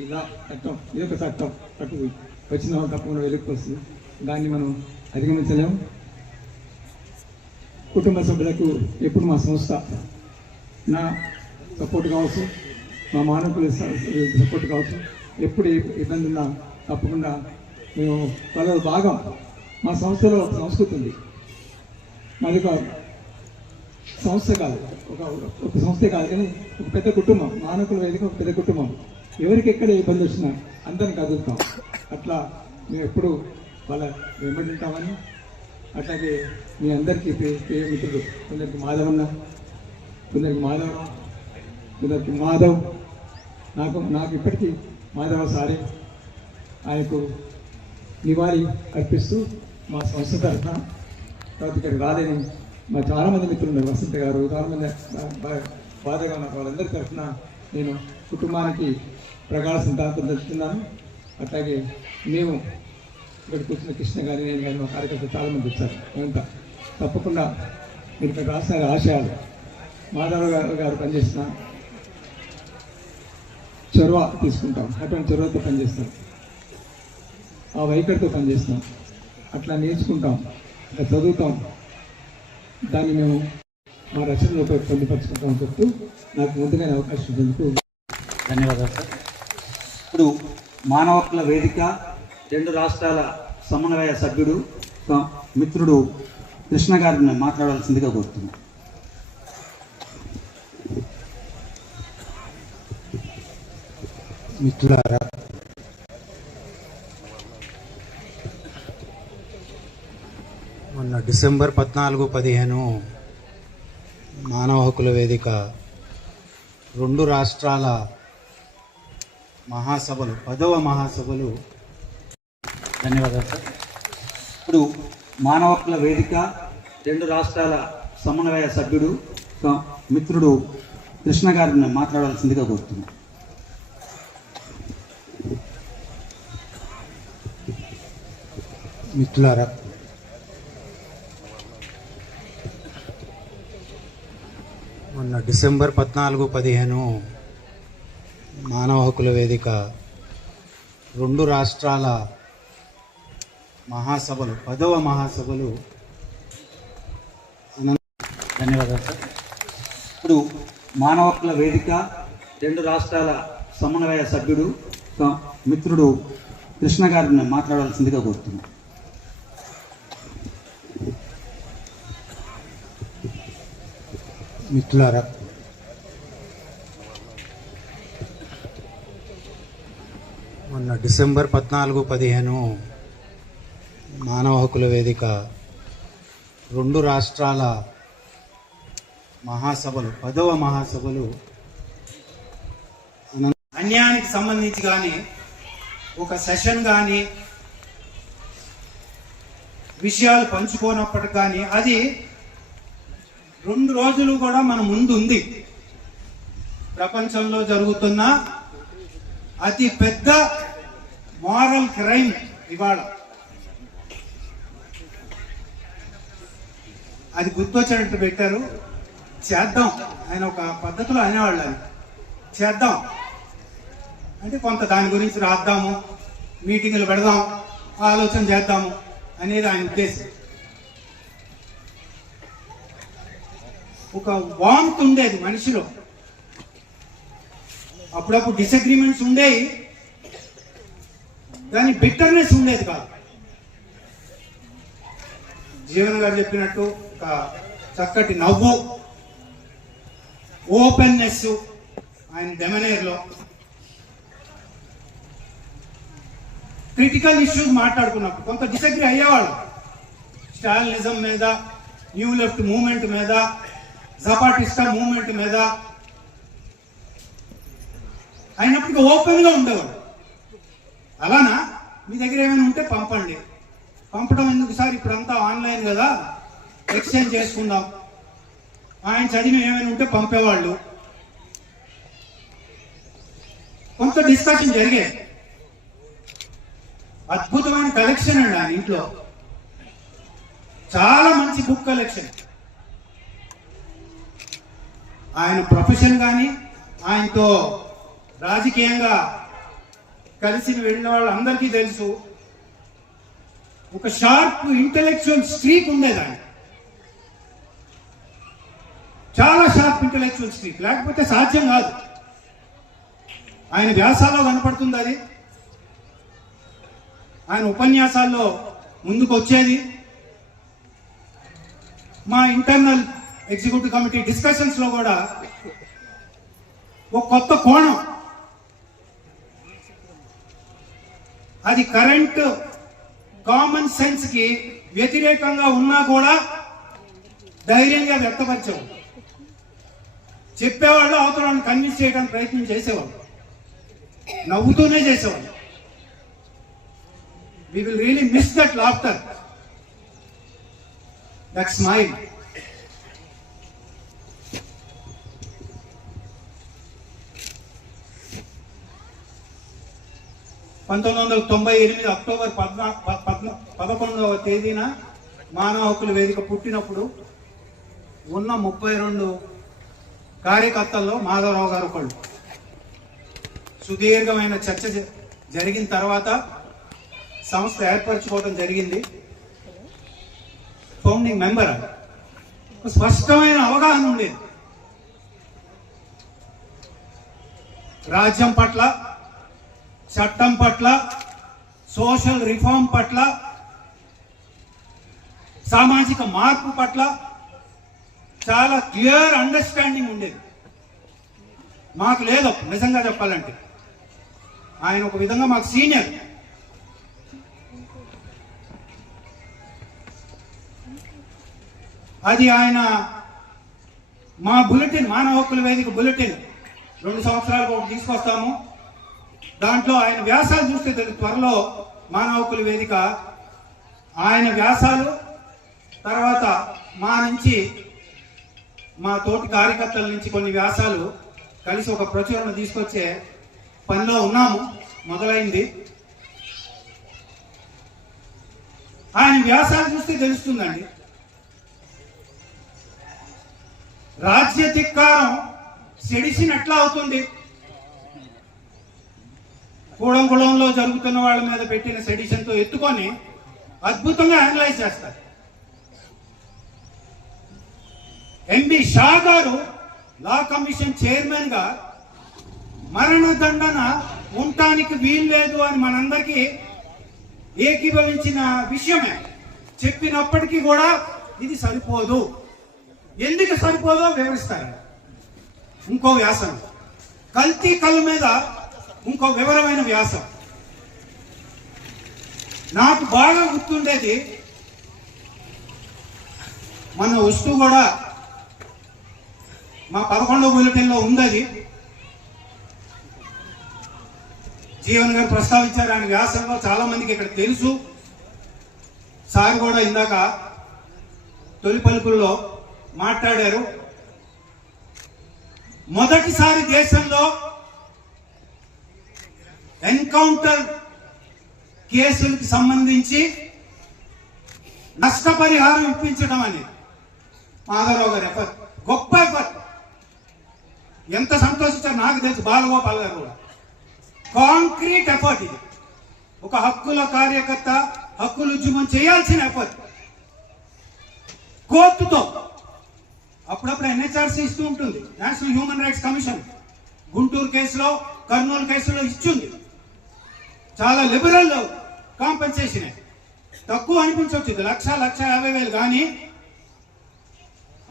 ఇలా చట్టం, ఇదొక చట్టం, వచ్చిన వాళ్ళు తప్పకుండా వెలుగుకి వస్తుంది, దాన్ని మనం అధిగమించలేము. కుటుంబ సభ్యులకు ఎప్పుడు మా సంస్థ నా సపోర్ట్ కావచ్చు, మా మానవుల సపోర్ట్ కావచ్చు, ఎప్పుడు ఏ ఇబ్బంది ఉన్నా తప్పకుండా మేము వాళ్ళ భాగం. మా సంస్థలో ఒక సంస్కృతి ఉంది. మాది ఒక సంస్థ కాదు, ఒక సంస్థే కాదు, కానీ ఒక పెద్ద కుటుంబం. మానవుల వేదిక ఒక పెద్ద కుటుంబం. ఎవరికి ఎక్కడ ఇబ్బంది వచ్చినా అందరిని కదులుతాం. అట్లా మేము ఎప్పుడు వాళ్ళ వెంబడి ఉంటామని. అట్లాగే మీ అందరికీ మిత్రుడు, కొందరికి మాధవన్న, కొందరికి మాధవరావు, కొందరికి మాధవ్, నాకు ఇప్పటికీ మాధవ సారే. ఆయనకు నివాళి అర్పిస్తూ మా సంస్థ తరఫున, తర్వాత ఇక్కడికి రాలేని మా చాలామంది మిత్రులు ఉన్నారు, వసంత గారు, చాలామంది బాధగా ఉన్నారు, వాళ్ళందరి తరఫున నేను కుటుంబానికి ప్రగాఢ సంతాపం తెలుపుతున్నాను. అట్లాగే మేము ఇక్కడికి వచ్చిన కృష్ణ గారి, నేను కానీ మా కార్యకర్తలు చాలామంది వచ్చారు. మేమంతా తప్పకుండా మీరు ఇక్కడ రాసిన ఆశయాలు, మాధవరావు గారు పనిచేసిన చొరవ తీసుకుంటాం, అటువంటి చొరవతో పనిచేస్తాం, ఆ వైఖరితో పనిచేస్తాం, అట్లా నేర్చుకుంటాం, అట్లా చదువుతాం, దాన్ని మేము మా రచనలో పొందుపరుచుకుంటాం చెప్తూ నాకు ముందుగా అవకాశం ఇచ్చేందుకు ధన్యవాదాలు సార్. ఇప్పుడు మానవ హక్కుల వేదిక 2 రాష్ట్రాల సమన్వయ సభ్యుడు మిత్రుడు కృష్ణ గారిని మాట్లాడాల్సిందిగా కోరుతున్నాను. మిత్రులారా, మొన్న డిసెంబర్ 14-15 మానవ హక్కుల వేదిక 2 రాష్ట్రాల మహాసభలు, 10వ మహాసభలు. ధన్యవాదాలు సార్. ఇప్పుడు మానవ హక్కుల వేదిక 2 రాష్ట్రాల సమన్వయ సభ్యుడు మిత్రుడు కృష్ణ గారిని మాట్లాడాల్సిందిగా కోరుతున్నాను. మిత్రులారా, మొన్న డిసెంబర్ 14-15 మానవ హక్కుల వేదిక 2 రాష్ట్రాల మహాసభలు, 10వ మహాసభలు. ధన్యవాదాలు సార్. ఇప్పుడు మానవ హక్కుల వేదిక 2 రాష్ట్రాల సమన్వయ సభ్యుడు మిత్రుడు కృష్ణ గారిని మాట్లాడాల్సిందిగా కోరుతున్నాను. మిత్రులారా, మొన్న డిసెంబర్ 14, 15 మానవ హక్కుల వేదిక 2 రాష్ట్రాల మహాసభలు 10వ మహాసభలు అన్యాయానికి సంబంధించి కానీ ఒక సెషన్ కానీ విషయాలు పంచుకోనప్పటికి కానీ అది 2 రోజులు కూడా మన ముందు ఉంది. ప్రపంచంలో జరుగుతున్న అతి పెద్ద మారల్ క్రైమ్ ఇవాళ. అది గుర్తొచ్చినట్టు పెట్టారు. చేద్దాం, ఆయన ఒక పద్ధతిలో అనేవాళ్ళు, అది చేద్దాం అంటే కొంత దాని గురించి రాద్దాము, మీటింగులు పెడదాం, ఆలోచన చేద్దాము అనేది ఆయన ఉద్దేశం. ఒక వాంత్ ఉండేది మనిషిలో. అప్పుడప్పుడు డిసగ్రిమెంట్స్ ఉండేవి, దాని బిట్టర్నెస్ ఉండేది కాదు. జీవన్ గారు చెప్పినట్టు ఒక చక్కటి నవ్వు, ఓపెన్నెస్ ఆయన డెమనేర్లో. క్రిటికల్ ఇష్యూస్ మాట్లాడుకున్నప్పుడు కొంత డిసగ్రీ అయ్యేవాళ్ళు. స్టాలినిజం మీద, న్యూ లెఫ్ట్ మూవ్మెంట్ మీద, జపాటిస్టా మూవ్మెంట్ మీద అయినప్పటికీ ఓపెన్ గా ఉండేవాడు. అలానా మీ దగ్గర ఏమైనా ఉంటే పంపండి. పంపడం ఎందుకు సార్, ఇప్పుడంతా ఆన్లైన్ కదా, ఎక్స్చేంజ్ చేసుకుందాం. ఆయన చదివి ఏమైనా ఉంటే పంపేవాళ్ళు. కొంత డిస్కషన్ జరిగేది. అద్భుతమైన కలెక్షన్ అండి ఆయన ఇంట్లో, చాలా మంచి బుక్ కలెక్షన్. ఆయన ప్రొఫెషన్ కానీ, ఆయనతో రాజకీయంగా కలిసి వెళ్ళిన వాళ్ళందరికీ తెలుసు, ఒక షార్ప్ ఇంటెలెక్చువల్ స్ట్రీక్ ఉండేది ఆయన. చాలా షార్ప్ ఇంటెలెక్చువల్ స్ట్రీక్, లేకపోతే సాధ్యం కాదు. ఆయన వ్యాసాల్లో కనపడుతుంది అది, ఆయన ఉపన్యాసాల్లో ముందుకు వచ్చేది. మా ఇంటర్నల్ ఎగ్జిక్యూటివ్ కమిటీ డిస్కషన్స్ లో కూడా ఒక కొత్త కోణం, అది కరెంట్ కామన్ సెన్స్ కి వ్యతిరేకంగా ఉన్నా కూడా ధైర్యంగా వ్యక్తపరిచేవాడు. చెప్పేవాళ్ళు అవతలను కన్విన్స్ చేయడానికి ప్రయత్నం చేసేవాళ్ళు, నవ్వుతూనే చేసేవాళ్ళు. We will really miss that laughter, that smile. October 11వ తేదీన మానవ హక్కుల వేదిక పుట్టినప్పుడు ఉన్న 32 కార్యకర్తల్లో మాధవరావు గారు ఒకళ్ళు. సుదీర్ఘమైన చర్చ జరిగిన తర్వాత సంస్థ ఏర్పరచుకోవడం జరిగింది. ఫౌండింగ్ మెంబర్, స్పష్టమైన అవగాహన ఉండేది రాజ్యం పట్ల, చట్టం పట్ల, సోషల్ రిఫార్మ్ పట్ల, సామాజిక మార్పు పట్ల చాలా క్లియర్ అండర్స్టాండింగ్ ఉండేది. మాకు లేదు, నిజంగా చెప్పాలంటే. ఆయన ఒక విధంగా మాకు సీనియర్. అది ఆయన మా బులెటిన్, మానవ హక్కుల వేదిక బులెటిన్ 2 సంవత్సరాలకు ఒకటి తీసుకొస్తాము. దాంట్లో ఆయన వ్యాసాలు చూస్తే త్వరలో మానవ హక్కుల వేదిక ఆయన వ్యాసాలు, తర్వాత మా నుంచి, మా తోటి కార్యకర్తల నుంచి కొన్ని వ్యాసాలు కలిసి ఒక ప్రచురణ తీసుకొచ్చే పనిలో ఉన్నాము. మొదలైంది. ఆయన వ్యాసాలు చూస్తే తెలుస్తుందండి, రాజ్య ధిక్కారం సెడిషన్ ఎట్లా అవుతుంది. కూడంలో జరుగుతున్న వాళ్ళ మీద పెట్టిన సెడిషన్ తో ఎత్తుకొని అద్భుతంగా అనలైజ్ చేస్తారు. ఎంబి షా గారు లా కమిషన్ చైర్మన్ గా మరణదండన ఉండటానికి వీల్లేదు అని మనందరికీ ఏకీభవించిన విషయమే. చెప్పినప్పటికీ కూడా ఇది సరిపోదు, ఎందుకు సరిపోదో వివరిస్తారు. ఇంకో వ్యాసం కల్తీ కళ్ళ మీద ఇంకో వివరమైన వ్యాసం. నాకు బాగా గుర్తుండేది మన వస్తువు కూడా మా 11వ బులెటిన్లో ఉంది. అది జీవన్ గారు ప్రస్తావించారు. ఆయన వ్యాసంలో చాలా మందికి ఇక్కడ తెలుసు. సార్ కూడా ఇందాక తొలి పలుకుల్లో మాట్లాడారు. మొదటిసారి దేశంలో ఎన్కౌంటర్ కేసులకు సంబంధించి నష్టపరిహారం ఇప్పించడం అనేది మాధవరావు గారి ఎఫర్ట్, గొప్ప ఎఫర్ట్. ఎంత సంతోషించారు నాకు తెలుసు. బాలగోపాల్ గారు కూడా కాంక్రీట్ ఎఫర్ట్. ఇది ఒక హక్కుల కార్యకర్త, హక్కుల ఉద్యమం చేయాల్సిన ఎఫర్ట్. కోర్టుతో అప్పుడప్పుడు ఎన్హెచ్ఆర్సీ ఇస్తూ ఉంటుంది, national human rights commission. Guntur కేసులో, కర్నూలు కేసులో ఇచ్చింది. చాలా లిబరల్ కాంపెన్సేషన్. తక్కువ అనిపించవచ్చు, ఇది 1,50,000 కానీ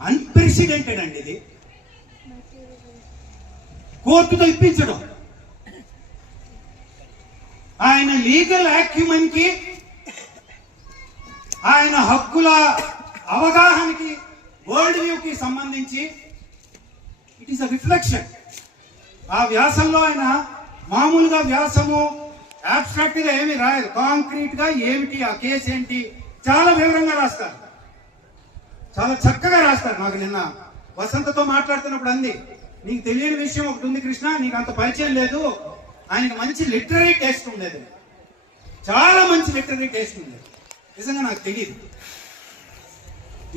అన్ప్రెసిడెంటెడ్ అండి. ఇది కోర్టుతో ఇప్పించడం. ఆయన లీగల్ యాక్యుమెన్ కి, ఆయన హక్కుల అవగాహనకి, వరల్డ్ వ్యూకి సంబంధించి ఇట్ ఈస్ అ రిఫ్లెక్షన్. ఆ వ్యాసంలో ఆయన మామూలుగా వ్యాసము అబ్స్ట్రాక్ట్ గా ఏమి రాయరు. కాంక్రీట్ గా ఏమిటి ఆ కేసు ఏంటి చాలా వివరంగా రాస్తారు, చాలా చక్కగా రాస్తారు. నాకు నిన్న వసంతతో మాట్లాడుతున్నప్పుడు అంది, నీకు తెలియని విషయం ఒకటి ఉంది కృష్ణ, నీకు అంత పరిచయం లేదు. ఆయనకి మంచి లిటరరీ టేస్ట్ ఉండేది, చాలా మంచి లిటరరీ టేస్ట్ ఉండేది. నిజంగా నాకు తెలియదు.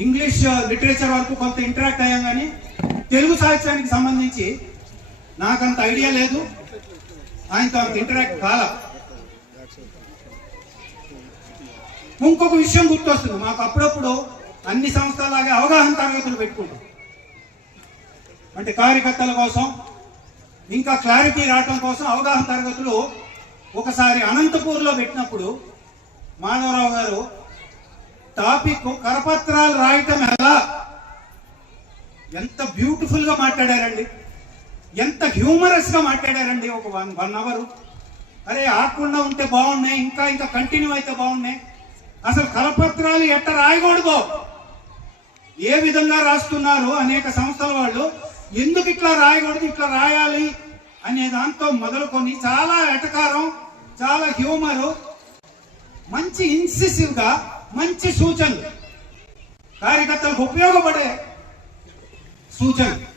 ఇంగ్లీష్ లిటరేచర్ వరకు కొంత ఇంటరాక్ట్ అయ్యాం, కానీ తెలుగు సాహిత్యానికి సంబంధించి నాకంత ఐడియా లేదు. ఆయనతో అంత ఇంటరాక్ట్ కాల. ఇంకొక విషయం గుర్తొస్తుంది మాకు. అప్పుడప్పుడు అన్ని సంస్థలాగే అవగాహన తరగతులు పెట్టుకుంటాం. అంటే కార్యకర్తల కోసం, ఇంకా క్లారిటీ రావటం కోసం అవగాహన తరగతులు ఒకసారి అనంతపూర్లో పెట్టినప్పుడు మాధవరావు గారు టాపిక్ కరపత్రాలు రాయటం ఎలా, ఎంత బ్యూటిఫుల్ గా మాట్లాడారండి, ఎంత హ్యూమరస్ గా మాట్లాడారండి. ఒక 1 అవర్. అరే ఆకుండా ఉంటే బాగున్నాయి, ఇంకా ఇంకా కంటిన్యూ అయితే బాగున్నాయి. అసలు కరపత్రాలు ఎట్ట రాయకూడదు, ఏ విధంగా రాస్తున్నారు, అనేక సంస్థల వాళ్ళు ఎందుకు ఇట్లా రాయకూడదు, ఇట్లా రాయాలి అనే దాంతో మొదలుకొని చాలా ఎటకారం, చాలా హ్యూమరు, మంచి ఇన్సిసివ్ గా మంచి సూచనలు, కార్యకర్తలకు ఉపయోగపడే సూచనలు.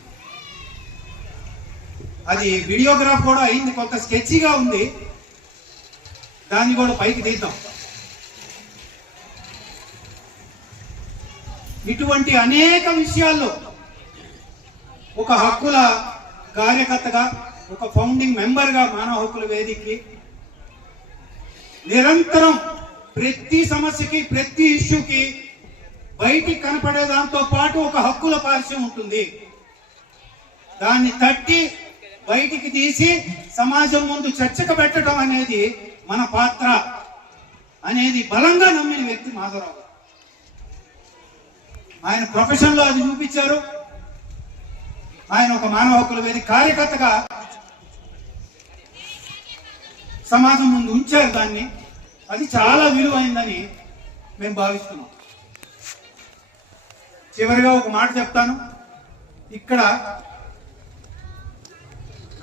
అది వీడియోగ్రాఫ్ కూడా అయింది, కొంత స్కెచ్గా ఉంది. దాన్ని కూడా పైకి తీద్దాం. ఇటువంటి అనేక విషయాల్లో ఒక హక్కుల కార్యకర్తగా, ఒక ఫౌండింగ్ మెంబర్గా మానవ హక్కుల వేదికకి నిరంతరం ప్రతి సమస్యకి, ప్రతి ఇష్యూకి బయటికి కనపడే దాంతో పాటు ఒక హక్కుల పార్శ్వం ఉంటుంది. దాన్ని తట్టి బయటికి తీసి సమాజం ముందు చర్చకు పెట్టడం అనేది మన పాత్ర అనేది బలంగా నమ్మిన వ్యక్తి మాధవరావు. ఆయన ప్రొఫెషన్ లో అది చూపించారు. ఆయన ఒక మానవ హక్కుల వేదిక కార్యకర్తగా సమాజం ముందు ఉంచారు దాన్ని. అది చాలా విలువైందని మేము భావిస్తున్నాం. చివరిగా ఒక మాట చెప్తాను. ఇక్కడ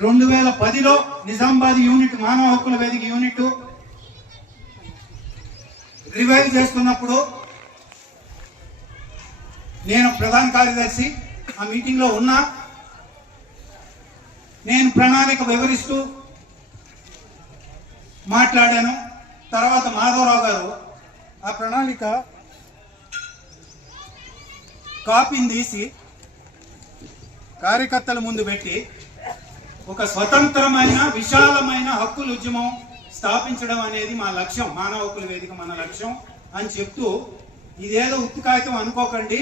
2010లో నిజామాబాద్ యూనిట్, మానవ హక్కుల వేదిక యూనిట్ రివైవ్ చేస్తున్నప్పుడు నేను ప్రధాన కార్యదర్శి ఆ మీటింగ్ లో ఉన్నా. నేను ప్రణాళిక వివరిస్తూ మాట్లాడాను. తర్వాత మాధవరావు గారు ఆ ప్రణాళిక కాపీని తీసి కార్యకర్తల ముందు పెట్టి ఒక స్వతంత్రమైన, విశాలమైన హక్కుల ఉద్యమం స్థాపించడం అనేది మా లక్ష్యం, మానవ హక్కుల వేదిక మన లక్ష్యం అని చెప్తూ, ఇదేదో ఉత్తి కాగితం అనుకోకండి,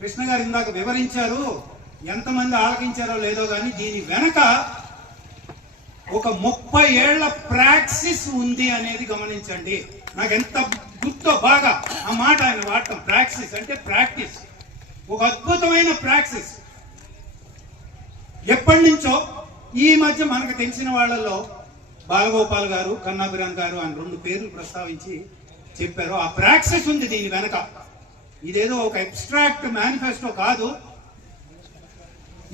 కృష్ణ గారు ఇందాక వివరించారు, ఎంతమంది ఆలకించారో లేదో కానీ దీని వెనక ఒక 30 ఏళ్ల ప్రాక్టీస్ ఉంది అనేది గమనించండి. నాకు ఎంత గుర్తో బాగా ఆ మాట ఆయన వాడటం. ప్రాక్టీస్ అంటే ప్రాక్టీస్. ఒక అద్భుతమైన ప్రాక్టీస్. ఎప్పటి నుంచో ఈ మధ్య మనకు తెలిసిన వాళ్ళల్లో బాలగోపాల్ గారు, కన్నాభిరాన్ గారు అని 2 పేర్లు ప్రస్తావించి చెప్పారు. ఆ ప్రాక్టీస్ ఉంది దీని వెనక. ఇదేదో ఒక అబ్స్ట్రాక్ట్ మేనిఫెస్టో కాదు.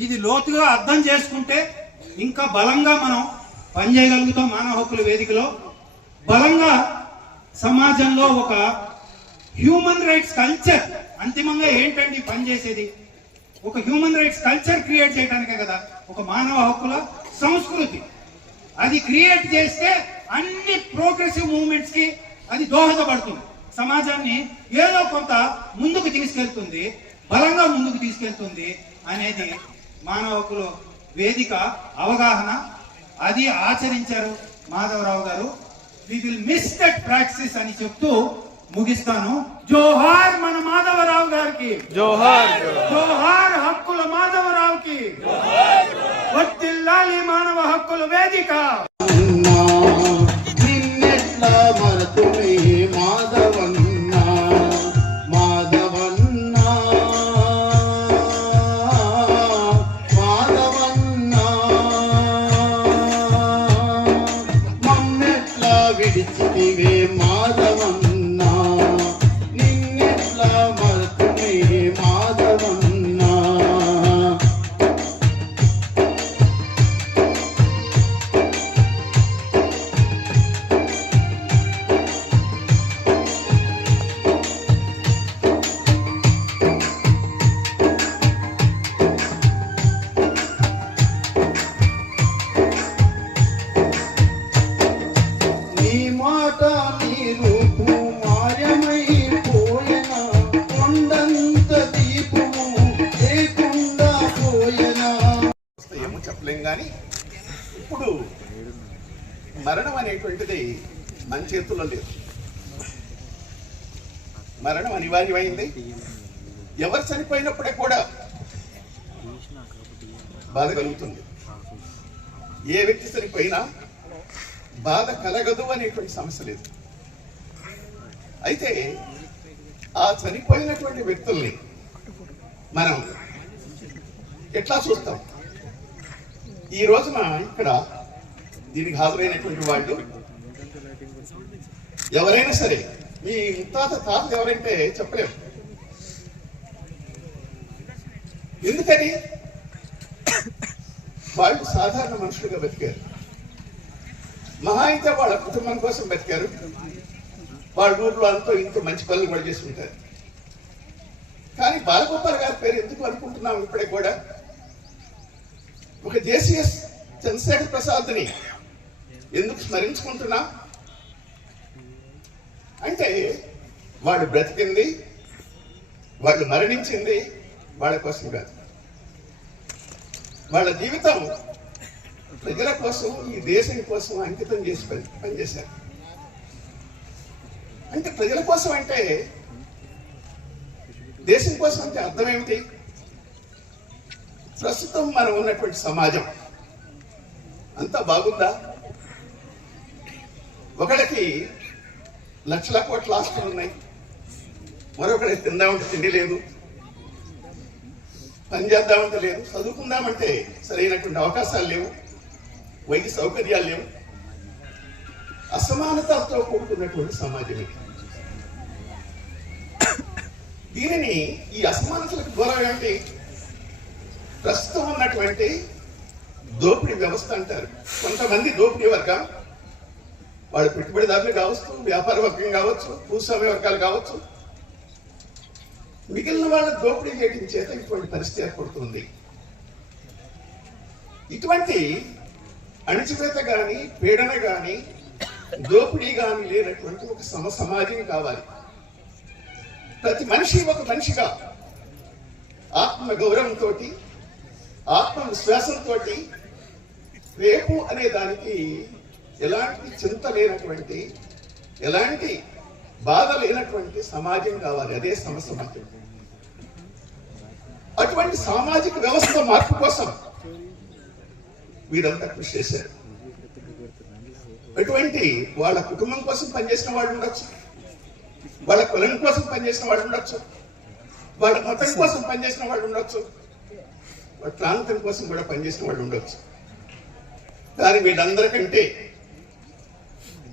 ఇది లోతుగా అర్థం చేసుకుంటే ఇంకా బలంగా మనం పనిచేయగలుగుతాం. మానవ హక్కుల వేదికలో బలంగా సమాజంలో ఒక హ్యూమన్ రైట్స్ కల్చర్, అంతిమంగా ఏంటండి పనిచేసేది? ఒక హ్యూమన్ రైట్స్ కల్చర్ క్రియేట్ చేయడానికే కదా, ఒక మానవ హక్కుల సంస్కృతి. అది క్రియేట్ చేస్తే అన్ని ప్రోగ్రెసివ్ మూవ్మెంట్స్ కి అది దోహదపడుతుంది. సమాజాన్ని ఏదో కొంత ముందుకు తీసుకెళ్తుంది, బలంగా ముందుకు తీసుకెళ్తుంది అనేది మానవ హక్కుల వేదిక అవగాహన. అది ఆచరించారు మాధవరావు గారు. We will miss that practice అని చెప్తూ ముగిస్తాను. జోహార్ మన మాధవరావు గారికి, జోహార్. జోహార్ హక్కుల మాధవరావుకి, వర్ధిల్లాలి మానవ హక్కుల వేదిక. నిన్నెట్లా మరతుమే మాధవన్న, మాధవన్న, మాధవన్న, మమ్మెట్లా విడిచితివే మాధవన్న, నిన్నెట్లా మరతుమే మాధవన్న. నీ మాట నీ రూపు మాయమైపోయెనా, కొండంత దీపము లేకుండా పోయెనా. ఏమో చెప్పలేం కానీ ఇప్పుడు మరణం అనేటువంటిది మన చేతుల్లో లేదు. మరణం అనివార్యమైంది. ఎవరు చనిపోయినప్పుడే కూడా బాధ కలుగుతుంది. ఏ వ్యక్తి చనిపోయినా బాధ కలగదు అనేటువంటి సమస్య లేదు. అయితే ఆ చనిపోయినటువంటి వ్యక్తుల్ని మనం ఎట్లా చూస్తాం? ఈ రోజున ఇక్కడ దీనికి హాజరైనటువంటి వాళ్ళు ఎవరైనా సరే, మీ ముత్తాత తాతలు ఎవరంటే చెప్పలేము. ఎందుకని? వాళ్ళు సాధారణ మనుషులుగా బతికారు. మహా అయితే వాళ్ళ కుటుంబం కోసం బతికారు. వాళ్ళ ఊర్లో అంతో ఇంతో మంచి పనులు కూడా చేసుకుంటారు. కానీ బాలగోపాల్ గారి పేరు ఎందుకు అనుకుంటున్నాం? ఇప్పుడే కూడా ఒక జేసీఎస్ చంద్రశేఖర్ ప్రసాద్ని ఎందుకు స్మరించుకుంటున్నాం అంటే, వాళ్ళు బ్రతికింది, వాళ్ళు మరణించింది వాళ్ళ కోసం కాదు. వాళ్ళ జీవితం ప్రజల కోసం, ఈ దేశం కోసం అంకితం చేసి పనిచేశారు. అంటే ప్రజల కోసం అంటే, దేశం కోసం అంటే అర్థం ఏమిటి? ప్రస్తుతం మనం ఉన్నటువంటి సమాజం అంతా బాగుందా? ఒకడికి లక్షల కోట్ల ఆస్తులు ఉన్నాయి, మరొకటి తిందామంటే తిండి లేదు, పని చేద్దామంటే లేదు, చదువుకుందామంటే సరైనటువంటి అవకాశాలు లేవు, వైద్య సౌకర్యాలు లేవు. అసమానతలతో కూడుకున్నటువంటి సమాజం ఇది. దీనిని, ఈ అసమానతలకు దూరం ఏంటి? ప్రస్తుతం ఉన్నటువంటి దోపిడీ వ్యవస్థ అంటారు. కొంతమంది దోపిడీ వర్గం, వాళ్ళు పెట్టుబడిదారులు కావచ్చు, వ్యాపార వర్గం కావచ్చు, భూస్వామ్య వర్గాలు కావచ్చు, మిగిలిన వాళ్ళ దోపిడీ చేయడం చేత ఇటువంటి పరిస్థితి ఏర్పడుతుంది. ఇటువంటి అణచివేత కానీ, పీడన కానీ, దోపిడీ కానీ లేనటువంటి ఒక సమాజం కావాలి. ప్రతి మనిషి ఒక మనిషిగా ఆత్మ గౌరవంతో, ఆత్మవిశ్వాసంతో, రేపు అనే దానికి ఎలాంటి చింత లేనటువంటి, ఎలాంటి బాధ లేనటువంటి సమాజం కావాలి. అదే సమాజం. అటువంటి సామాజిక వ్యవస్థ మార్పు కోసం వీరంతా కృషి చేశారు. అటువంటి వాళ్ళ కుటుంబం కోసం పనిచేసిన వాళ్ళు ఉండొచ్చు, వాళ్ళ కులం కోసం పనిచేసిన వాళ్ళు ఉండొచ్చు, వాళ్ళ మతం కోసం పనిచేసిన వాళ్ళు ఉండొచ్చు, వాళ్ళ ప్రాంతం కోసం కూడా పనిచేసిన వాళ్ళు ఉండొచ్చు. కానీ వీళ్ళందరికంటే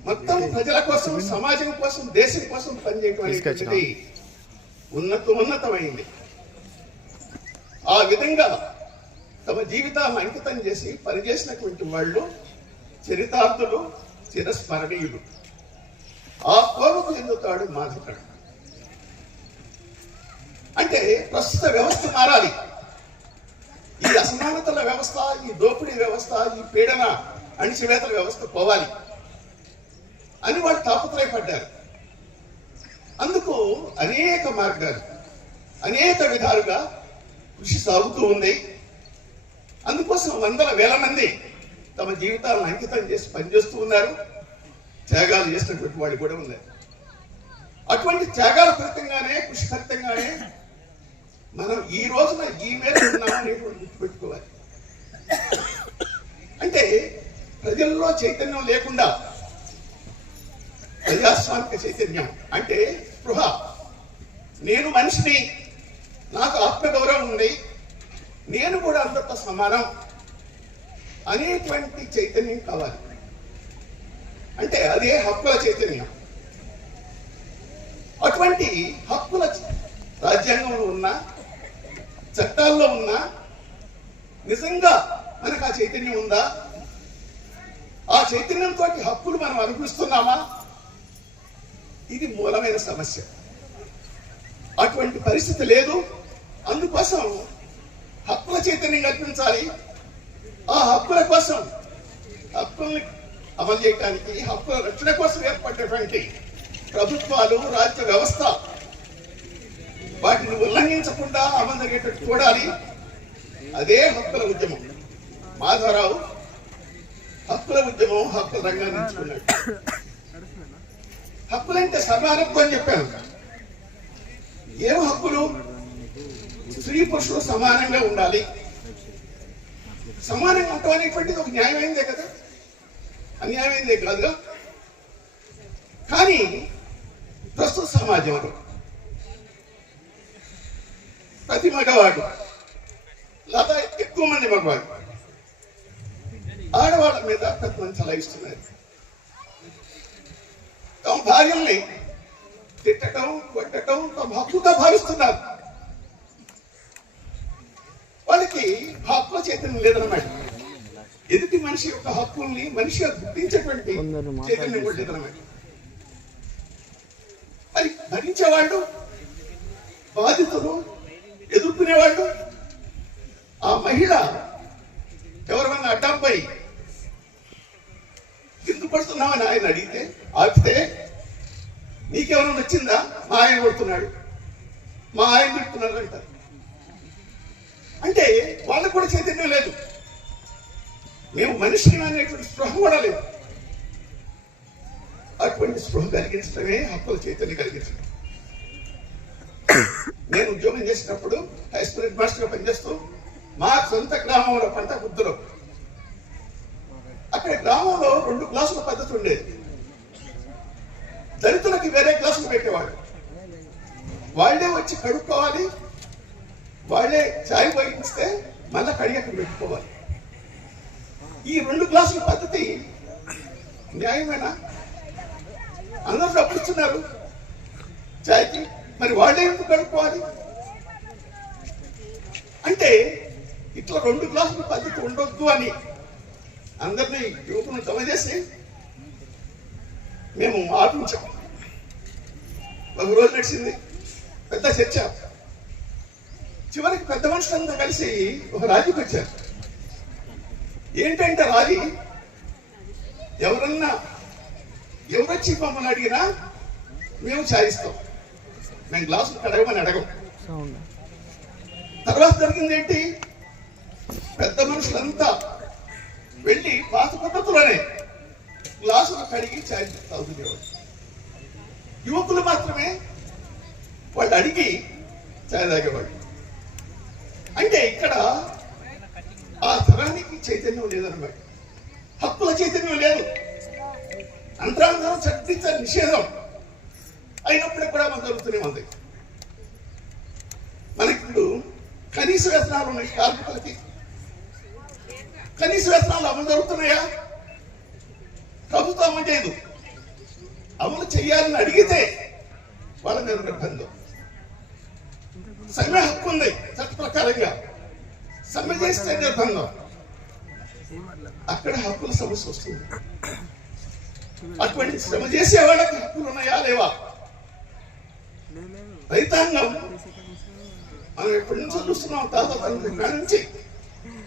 మొత్తం ప్రజల కోసం, సమాజం కోసం, దేశం కోసం పనిచేయడం అనేటువంటిది ఉన్నతమైంది. ఆ విధంగా తమ జీవితాలను అంకితం చేసి పనిచేసినటువంటి వాళ్ళు చరితార్థులు, చిరస్మరణీయులు. ఆ కోవకు చెందుతాడు మాధవుడు. అంటే ప్రస్తుత వ్యవస్థ మారాలి. ఈ అసమానతల వ్యవస్థ, ఈ దోపిడీ వ్యవస్థ, ఈ పీడన అణిచివేతల వ్యవస్థ పోవాలి అని వాళ్ళు తాపత్రయపడ్డారు. అందుకు అనేక మార్గాలు, అనేక విధాలుగా కృషి సాగుతూ ఉంది. అందుకోసం వందల వేల మంది తమ జీవితాలను అంకితం చేసి పనిచేస్తూ ఉన్నారు. త్యాగాలు చేసినటువంటి వాళ్ళు కూడా ఉన్నారు. అటువంటి త్యాగాల ఫలితంగానే, కృషి ఫలితంగానే మనం ఈ రోజున ఈ మేర ఉన్నామనేటువంటి గుర్తుపెట్టుకోవాలి. అంటే ప్రజల్లో చైతన్యం లేకుండా, ప్రజాస్వామిక చైతన్యం అంటే స్పృహ, నేను మనిషిని, నాకు ఆత్మగౌరవం ఉంది, నేను కూడా అందరితో సమానం అనేటువంటి చైతన్యం కావాలి. అంటే అదే హక్కుల చైతన్యం. అటువంటి హక్కుల రాజ్యాంగంలో ఉన్న, చట్టాల్లో ఉన్న నిజంగా మనకు ఆ చైతన్యం ఉందా? ఆ చైతన్యంతో హక్కులు మనం అనుభవిస్తున్నామా? ఇది మూలమైన సమస్య. అటువంటి పరిస్థితి లేదు. అందుకోసం హక్కుల చైతన్యం కల్పించాలి. ఆ హక్కుల కోసం, హక్కుల్ని అమలు చేయడానికి, హక్కుల రక్షణ కోసం ఏర్పడినటువంటి ప్రభుత్వాలు, రాజ్య వ్యవస్థ వాటిని ఉల్లంఘించకుండా అమలు జరిగేటట్టు చూడాలి. అదే హక్కుల ఉద్యమం. మాధవరావు హక్కుల ఉద్యమం, హక్కుల రంగాన్ని ఎంచుకున్నాడు. హక్కులంటే సమానత్వం అని చెప్పాను. ఏం హక్కులు? స్త్రీ పురుషులు సమానంగా ఉండాలి. సమానంగా ఉండటం అనేటువంటిది ఒక న్యాయమైందే కదా, అన్యాయమైందే కాదుగా. కానీ ప్రస్తుత సమాజంలో ప్రతి మగవాడు, లేదా ఎక్కువ మంది మగవాడు ఆడవాళ్ళ మీద పెద్దమంది చలాయిస్తున్నారు. తమ భార్యల్ని తిట్టడం, కొట్టడం తమ హక్కుగా భావిస్తున్నారు. వాళ్ళకి హక్కుల చైతన్యం లేదన్నమాట. ఎదుటి మనిషి యొక్క హక్కుల్ని మనిషిగా గుర్తించేటువంటి చైతన్యం కూడా లేదన్నమాట. అది భరించేవాళ్ళు, బాధితులు, ఎదుర్కొనేవాళ్ళు, ఆ మహిళ ఎవరైనా అడ్డంపై ఎందుకు పడుతున్నామని ఆయన అడిగితే, ఆపితే నీకెవరైనా నచ్చిందా? మా ఆయన కొడుతున్నాడు, మా ఆయన తిడుతున్నారు అంటారు. అంటే వాళ్ళకు కూడా చైతన్యం లేదు. మేము మనిషిని అనేటువంటి స్పృహ కూడా లేదు. అటువంటి స్పృహ కలిగించడమే హక్కుల చైతన్యం కలిగించడం. నేను ఉద్యోగం చేసినప్పుడు హై స్కూల్ హెడ్ మాస్టర్ గా పనిచేస్తూ మా సొంత గ్రామంలో పంటగుద్దులో, అక్కడ గ్రామంలో 2 క్లాసుల పద్ధతి ఉండేది. దళితులకి వేరే క్లాసులు పెట్టేవాడు. వాళ్ళే వచ్చి కడుక్కోవాలి, వాళ్ళే ఛాయ్ పోయిస్తే మళ్ళా కడిగి అక్కడ పెట్టుకోవాలి. ఈ 2 క్లాసుల పద్ధతి న్యాయమేనా? అందరూ డబ్బులు ఇస్తున్నారు ఛాయ్కి, మరి వాళ్ళే ఎందుకు కడుక్కోవాలి? అంటే ఇట్లా 2 క్లాసుల పద్ధతి ఉండొద్దు అని అందరినీ యువకులను జమచేసి మేము ఆపించాం. ఒక రోజు నడిచింది పెద్ద చర్చ. చివరికి పెద్ద మనుషులంతా కలిసి ఒక రాజీకి వచ్చారు. ఏంటంటే రాజీ, ఎవరొచ్చి మమ్మల్ని అడిగినా మేము ఛాయిస్తాం, మేము గ్లాసులు కడగమని అడగం. తర్వాత జరిగింది ఏంటి? పెద్ద మనుషులంతా వెళ్ళి పాత పద్ధతిలోనే గ్లాసులు కడిగి ఛాయ్ తాగుతునేవాడు. యువకులు మాత్రమే వాళ్ళు అడిగి ఛాయ్ తాగేవాడు. అంటే ఇక్కడ ఆ తరానికి చైతన్యం లేదన్నమాట. హక్కుల చైతన్యం లేదు. అంతరాంగం చట్టించ నిషేధం అయినప్పటికీ కూడా మనం జరుగుతూనే ఉంది. కనీస వేతనాలు ఉన్నాయి కార్మికులకి. కనీస వేతనాలు అమలు జరుగుతున్నాయా? ప్రభుత్వం అమలు చేయదు. అమలు చేయాలని అడిగితే వాళ్ళ మీద నిర్బంధం. సమ్మె హక్కు ఉంది చట్ట ప్రకారంగా, సమ్మె చేస్తే నిర్బంధం. అక్కడ హక్కుల సమస్య వస్తుంది. అటువంటి శ్రమ చేసే వాళ్ళకి హక్కులు ఉన్నాయా లేవా? రైతాంగం మనం ఎప్పటి నుంచో చూస్తున్నాం, తాత నుంచి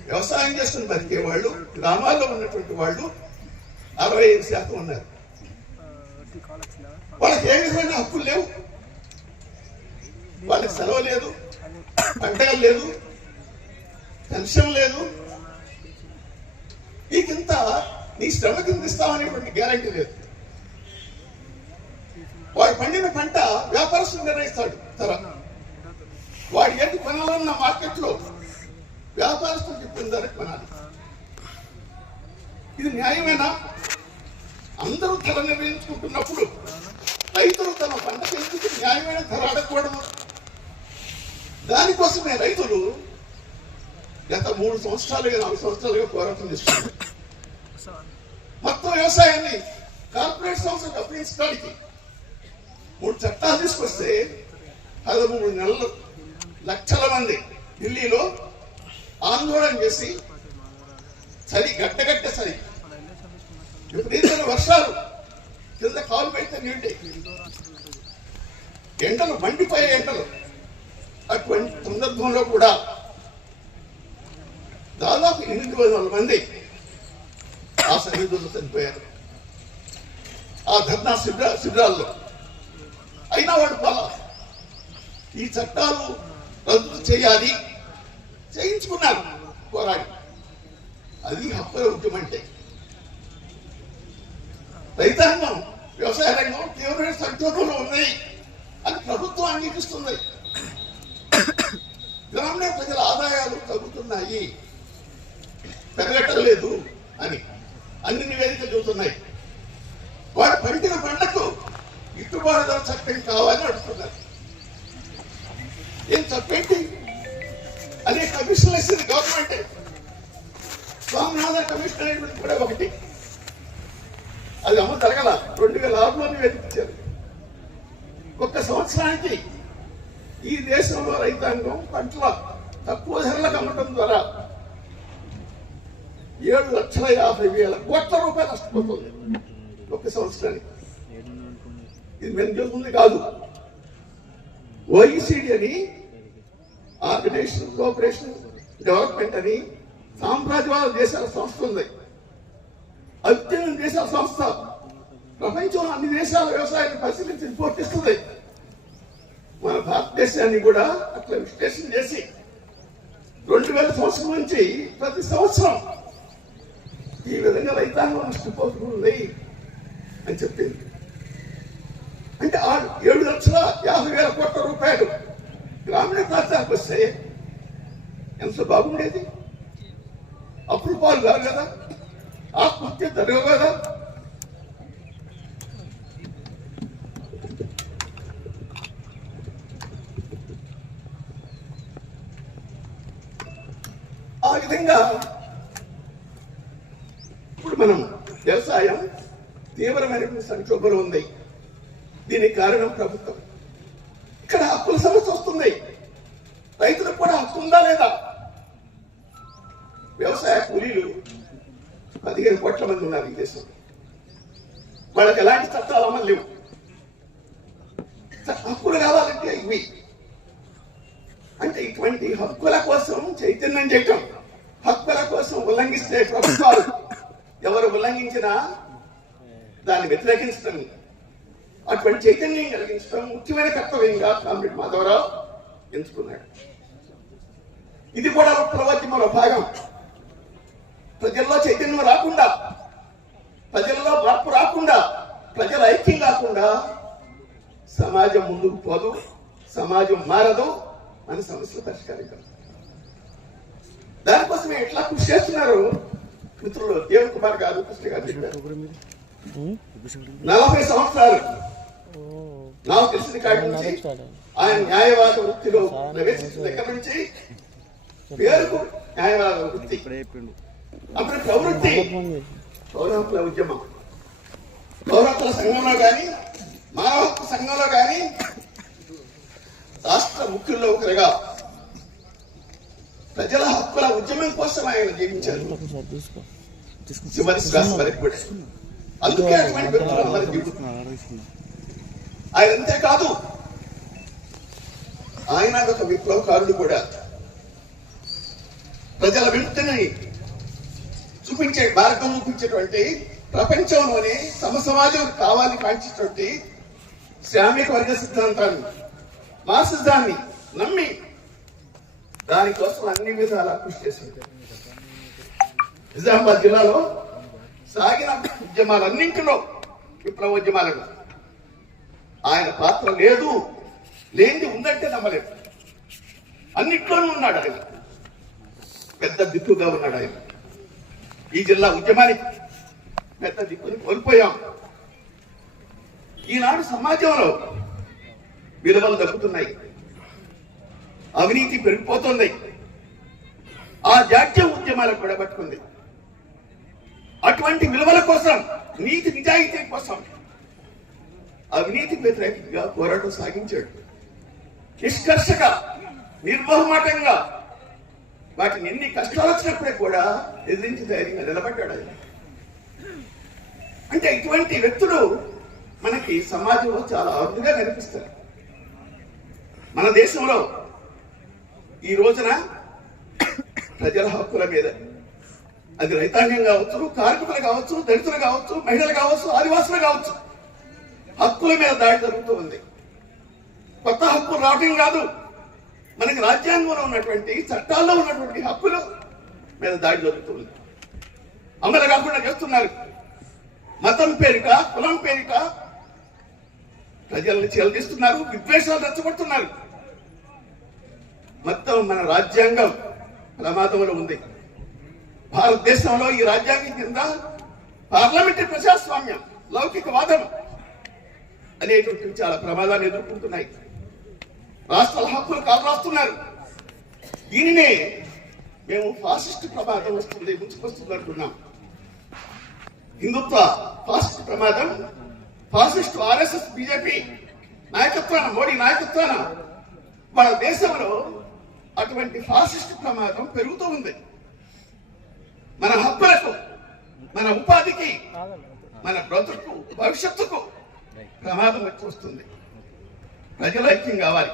వ్యవసాయం చేసుకుని బతికే వాళ్ళు, గ్రామాల్లో ఉన్నటువంటి వాళ్ళు 65% ఉన్నారు. వాళ్ళకి ఏ విధమైన హక్కులు లేవు. వాళ్ళకి సెలవు లేదు, పంటలు లేదు, పెన్షన్ లేదు. నీకింత నీ శ్రమ కింద ఇస్తామనేటువంటి గ్యారంటీ లేదు. వాడు పండిన పంట వ్యాపారస్తులు నిర్ణయిస్తాడు ధర. వాడు ఏది కొనాలన్న మార్కెట్లో వ్యాపారస్తులు చెప్పిన ధర కొనాలి. ఇది న్యాయమేనా? అందరూ ధర నిర్ణయించుకుంటున్నప్పుడు రైతులు తమ పంటకు ఎందుకు న్యాయమైన ధర అడగకూడదు? దానికోసమే రైతులు గత 3 సంవత్సరాలుగా 4 సంవత్సరాలుగా పోరాటం చేస్తున్నారు. మొత్తం వ్యవసాయాన్ని కార్పొరేట్ సంస్థలకు అప్పగించడానికి 3 చట్టాలు తీసుకొస్తే 13 నెలలు లక్షల మంది ఢిల్లీలో ఆందోళన చేసి చలి గడ్డగడ్డ చలి, విపరీతమైన వర్షాలు, కింద కాలు పెడితే నీళ్ళే, ఎండలు మండిపోయే ఎండలు. అటువంటి సందర్భంలో కూడా దాదాపు 800 మంది ఆ సరిహద్దులో చనిపోయారు ఆ ధర్నా శిబిరాల్లో. అయినా వాడు పాలా ఈ చట్టాలు రద్దు చేయాలి, చేయించుకున్నారు పోరాడి. అది హక్కుల ఉద్యమం అంటే. రైతాంగం, వ్యవసాయ రంగం తీవ్రమైన సంక్షోభంలో ఉన్నాయి అని ప్రభుత్వం అంగీకరిస్తుంది. గ్రామీణ ప్రజల ఆదాయాలు తగ్గుతున్నాయి, పెరగటం లేదు అని అన్ని నివేదికలు చెబుతున్నాయి. వాడు పండిన పంటకు గిట్టుబాటు ధర చట్టం కావాలని అడుగుతున్నారు. ఏం చెప్పేంటి? అనేక కమిషన్లు ఇస్తుంది గవర్నమెంట్. స్వామినాథన్ కమిషన్ అనేటువంటి కూడా ఒకటి, అది అమలు జరగల. 2006లో నివేదించారు. ఒక్క సంవత్సరానికి ఈ దేశంలో రైతాంగం పంటల తక్కువ ధరలకు అమ్మటం ద్వారా 7,50,000 కోట్ల రూపాయలు నష్టపోతుంది ఒక్క సంవత్సరానికి. ఇది మేము చెబుతుంది కాదు. OECD అని, ఆర్గనైజేషన్ కోఆపరేషన్ డెవలప్మెంట్ అని సామ్రాజ్యవాద దేశాల సంస్థ ఉంది. అత్యంత దేశాల సంస్థ ప్రపంచంలో అన్ని దేశాల వ్యవసాయాన్ని పరిశీలించి రిపోర్ట్ ఇస్తుంది. మన భారతదేశాన్ని కూడా అట్లా విశ్లేషణ చేసి 2000 సంవత్సరం నుంచి ప్రతి సంవత్సరం ఈ విధంగా రైతాంగం నష్టపోతుంది అని చెప్పింది. అంటే 7,50,000 కోట్ల రూపాయలు గ్రామీణ ప్రాంతాలకు వస్తే ఎంత బాగుండేది. అప్పులు పాలు కాదు కదా, ఆత్మహత్య జరగవు కదా. ఆ విధంగా ఇప్పుడు మనం వ్యవసాయం తీవ్రమైనటువంటి సంక్షోభంలో ఉంది. దీనికి కారణం ప్రభుత్వం. ఇక్కడ హక్కుల సమస్య వస్తుంది. రైతులకు కూడా హక్కు ఉందా లేదా? వ్యవసాయ కూలీలు 15 కోట్ల మంది ఉన్నారు ఈ దేశంలో. వాళ్ళకి ఎలాంటి చట్టాలు అమలు లేవు. హక్కులు కావాలంటే ఇవి. అంటే ఇటువంటి హక్కుల కోసం చైతన్యం చేయటం, హక్కుల కోసం ఉల్లంఘిస్తే ప్రభుత్వాలు ఎవరు ఉల్లంఘించినా దాన్ని వ్యతిరేకించడం, అటువంటి చైతన్యం కలిగించడం ముఖ్యమైన కర్తవ్యంగా కామ్రేడ్ మాధవరావు ఎంచుకున్నాడు. ఇది కూడా విప్లవోద్యమంలో భాగం. ప్రజల్లో చైతన్యం రాకుండా, ప్రజల్లో మార్పు రాకుండా, ప్రజల ఐక్యం కాకుండా సమాజం ముందుకు పోదు, సమాజం మారదు, మన సమస్యలు పరిష్కరించాలి. దానికోసమే ఎట్లా కృషి చేస్తున్నారు మిత్రులు దేవన్ కుమార్ గారు, కృష్ణ గారు చెప్పారు. 40 సంవత్సరాలు నాకు తెలిసిన కాడి నుంచి ఆయన న్యాయవాద వృత్తిలో ప్రవేశించిన దగ్గర నుంచి పేరుకు న్యాయవాద వృత్తి. అప్పుడు ప్రవృత్తి పౌర హక్కుల ఉద్యమం. పౌర హక్కుల సంఘంలో కానీ మానవ హక్కు సంఘంలో కానీ రాష్ట్ర ముఖ్యుల్లో ఒకరిగా ప్రజల హక్కుల ఉద్యమం కోసం ఆయన జీవించారు చివరి శ్వాస వరకు కూడా. అందుకే అటువంటి వ్యక్తులు అందరి జీవితం. ఆయన అంతేకాదు, ఆయన ఒక విప్లవకారుడు కూడా. ప్రజల విముక్తిని చూపించే మార్గం చూపించేటువంటి, ప్రపంచంలోనే సమాజం కావాలని కాంచేటువంటి శ్రామిక వర్గ సిద్ధాంతాన్ని, మార్క్సిజాన్ని నమ్మి దానికోసం అన్ని విధాలా కృషి చేసింది. నిజామాబాద్ జిల్లాలో సాగిన ఉద్యమాలన్నింటిలో, విప్లవోద్యమాలను ఆయన పాత్ర లేదు, లేనిది ఉందంటే నమ్మలేదు. అన్నిట్లోనూ ఉన్నాడు ఆయన. పెద్ద దిక్కుగా ఉన్నాడు ఆయన. ఈ జిల్లా ఉద్యమానికి పెద్ద దిక్కుని కోల్పోయాం. ఈనాడు సమాజంలో విలువలు తగ్గుతున్నాయి, అవినీతి పెరిగిపోతుంది. ఆ జాతీయ ఉద్యమాలకు కూడా పట్టుకుంది. అటువంటి విలువల కోసం, నీతి నిజాయితీ కోసం అవినీతికి వ్యతిరేకంగా పోరాటం సాగించాడు. నిష్కర్షగా, నిర్మోహమాటంగా వాటిని ఎన్ని కష్టాలు వచ్చినప్పుడే కూడా ఎదిరించి ధైర్యంగా నిలబడ్డాడు ఆయన. అంటే ఇటువంటి వ్యక్తులు మనకి సమాజంలో చాలా అరుదుగా కనిపిస్తారు. మన దేశంలో ఈ రోజున ప్రజల హక్కుల మీద, అది రైతాంగం కావచ్చు, కార్మికులు కావచ్చు, దళితులు కావచ్చు, మహిళలు కావచ్చు, ఆదివాసులు కావచ్చు, హక్కుల మీద దాడి జరుగుతూ ఉంది. కొత్త హక్కులు రావటం కాదు, మనకి రాజ్యాంగంలో ఉన్నటువంటి, చట్టాల్లో ఉన్నటువంటి హక్కుల మీద దాడి జరుగుతుంది. అమలు కాకుండా చేస్తున్నారు. మతం పేరిట, కులం పేరిట ప్రజల్ని చేలదీస్తున్నారు, విద్వేషాలు రెచ్చగొడుతున్నారు. మొత్తం మన రాజ్యాంగం ప్రమాదంలో ఉంది. భారతదేశంలో ఈ రాజ్యాంగం కింద పార్లమెంటరీ ప్రజాస్వామ్యం, లౌకికవాదం అనేటువంటి చాలా ప్రమాదాలు ఎదుర్కొంటున్నాయి. రాష్ట్రాల హక్కులు కాలు రాస్తున్నారు. దీనినే మేము ఫాసిస్ట్ ప్రమాదం వస్తుంది, ముంచుకొస్తుంది అంటున్నాం. హిందుత్వ ఫాసిస్ట్ ప్రమాదం, ఫాసిస్ట్ ఆర్ఎస్ఎస్ బీజేపీ నాయకత్వాన, మోడీ నాయకత్వాన మన దేశంలో అటువంటి ఫాసిస్ట్ ప్రమాదం పెరుగుతూ ఉంది. మన హక్కులకు, మన ఉపాధికి, మన బ్రతుకు భవిష్యత్తుకు ప్రమాదం వచ్చి వస్తుంది. ప్రజలు ఐక్యం కావాలి,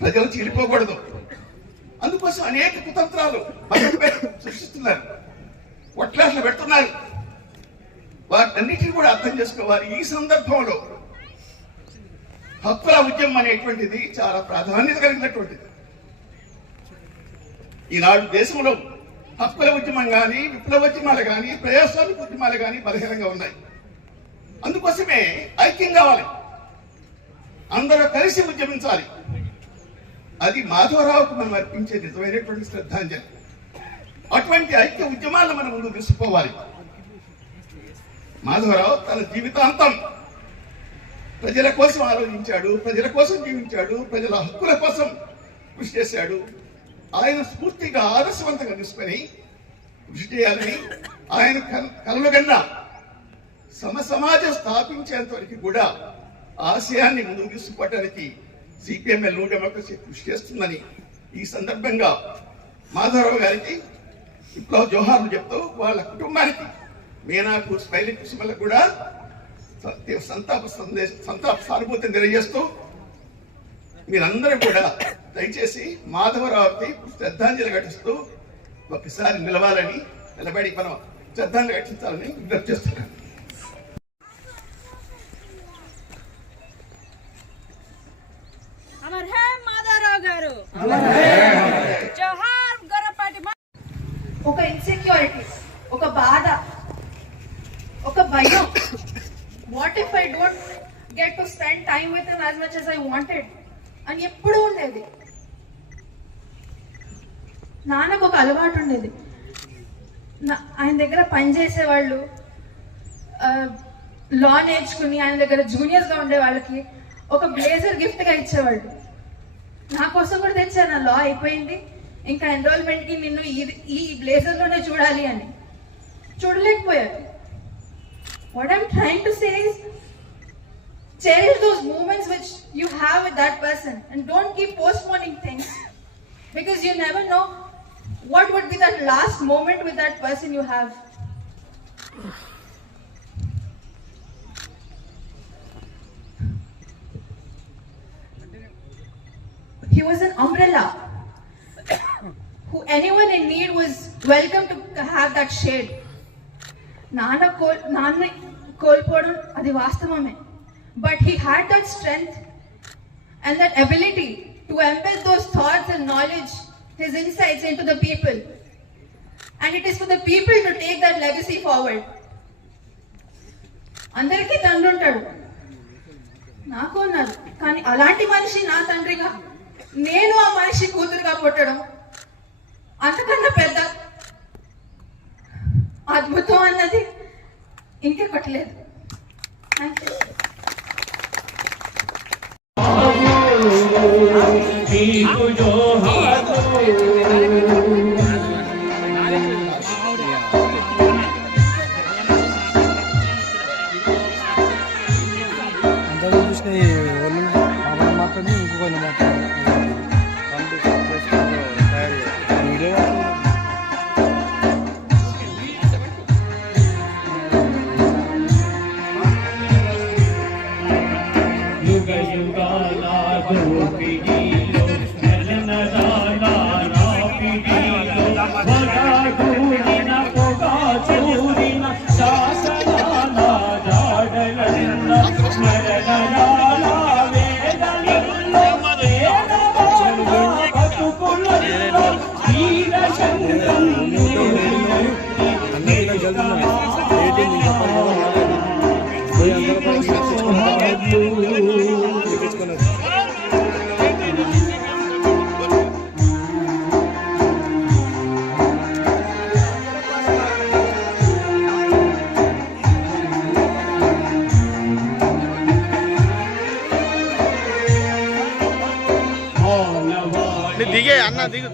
ప్రజలు చీలిపోకూడదు. అందుకోసం అనేక కుతంత్రాలు సృష్టిస్తున్నారు, ఒట్లాట్లు పెడుతున్నారు. వాటన్నిటిని కూడా అర్థం చేసుకోవాలి. ఈ సందర్భంలో హక్కుల ఉద్యమం అనేటువంటిది చాలా ప్రాధాన్యత కలిగినటువంటిది. ఈనాడు దేశంలో హక్కుల ఉద్యమం కానీ, విప్లవోద్యమాలు కానీ, ప్రజాస్వామిక ఉద్యమాలు కానీ బలహీనంగా ఉన్నాయి. అందుకోసమే ఐక్యం కావాలి, అందరూ కలిసి ఉద్యమించాలి. అది మాధవరావుకు మనం అర్పించే నిజమైనటువంటి శ్రద్ధాంజలి. అటువంటి ఐక్య ఉద్యమాలను మనం ముందు తీసుకోవాలి. మాధవరావు తన జీవితాంతం ప్రజల కోసం ఆలోచించాడు, ప్రజల కోసం జీవించాడు, ప్రజల హక్కుల కోసం కృషి చేశాడు. ఆయన స్ఫూర్తిగా ఆదర్శవంతంగా తీసుకొని కృషి చేయాలని ఆయన కలలుగన్నా సమాజం స్థాపించేంత వరకు కూడా ఆశయాన్ని ముందుకు తీసుకుపోవడానికి సిపిఎంఎల్ న్యూ డెమోక్రసీ కృషి చేస్తుందని ఈ సందర్భంగా మాధవరావు గారికి విప్లవ జోహార్లు చెప్తూ, వాళ్ళ కుటుంబానికి, మీనాకు, స్మైలీ కుసుమలకు కూడా సంతాప సానుభూతిని తెలియజేస్తూ, మీరందరూ కూడా దయచేసి మాధవరావుకి శ్రద్ధాంజలి ఘటిస్తూ ఒకసారి నిలబడి మనం శ్రద్ధాంజలి ఘటించాలని విజ్ఞప్తి చేస్తున్నాను. అమర్ హే మాధవరావు గారు, జోహార్ గొర్రపాటి. ఒక ఇన్సెక్యూరిటీ, ఒక బాధ, ఒక భయం. What if I don't get to spend time with him as much as I wanted అని ఎప్పుడూ ఉండేది. నాన్నకు ఒక అలవాటు ఉండేది, ఆయన దగ్గర పనిచేసేవాళ్ళు, లా నేర్చుకుని ఆయన దగ్గర జూనియర్స్గా ఉండే వాళ్ళకి ఒక బ్లేజర్ గిఫ్ట్గా ఇచ్చేవాళ్ళు. నా కోసం కూడా తెచ్చాను. నా లా అయిపోయింది, ఇంకా ఎన్రోల్మెంట్కి నిన్ను ఈ బ్లేజర్లోనే చూడాలి అని చూడలేకపోయారు. What I'm trying to say is cherish those moments which you have with that person and don't keep postponing things, because you never know what would be that last moment with that person you have. He was an umbrella who anyone in need was welcome to have that shade. Nana kolpodam adi vastamame, but he had that strength and that ability to embed those thoughts and knowledge, his insights into the people, and it is for the people to take that legacy forward. Andariki tandru untadu, naaku unnadu, kaani alanti manishi na tandriga నేను ఆ మనిషి కూతురుగా పుట్టడం అంతకన్నా పెద్ద అద్భుతం అన్నది ఇంకొకటి లేదు. Thank you. దిగే అన్న దిగు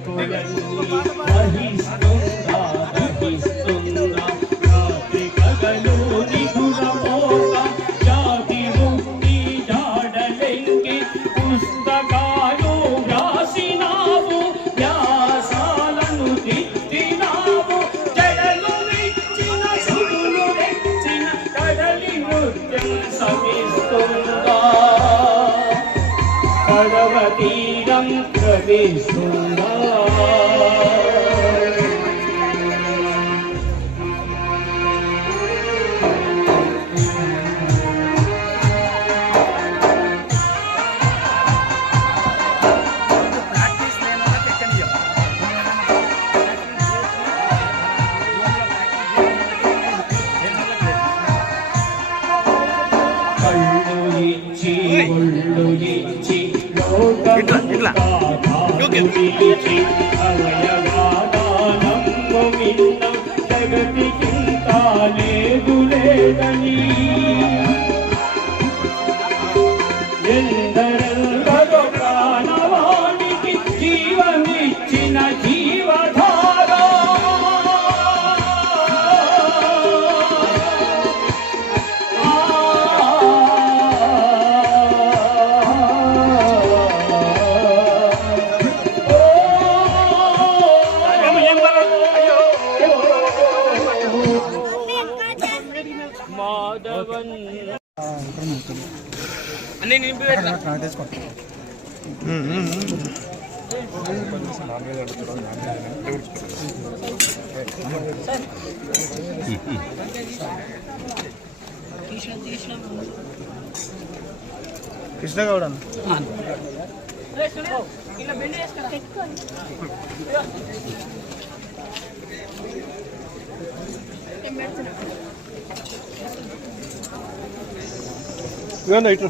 పర్వతీరం ప్రవేశుందా జగతికింత లేదు లేదని ఎందరెందరో ప్రాణవానికి జీవమిచ్చిన జీవధార అన్నీ నింపి పెట్టినా కృష్ణ గౌడ ఇటు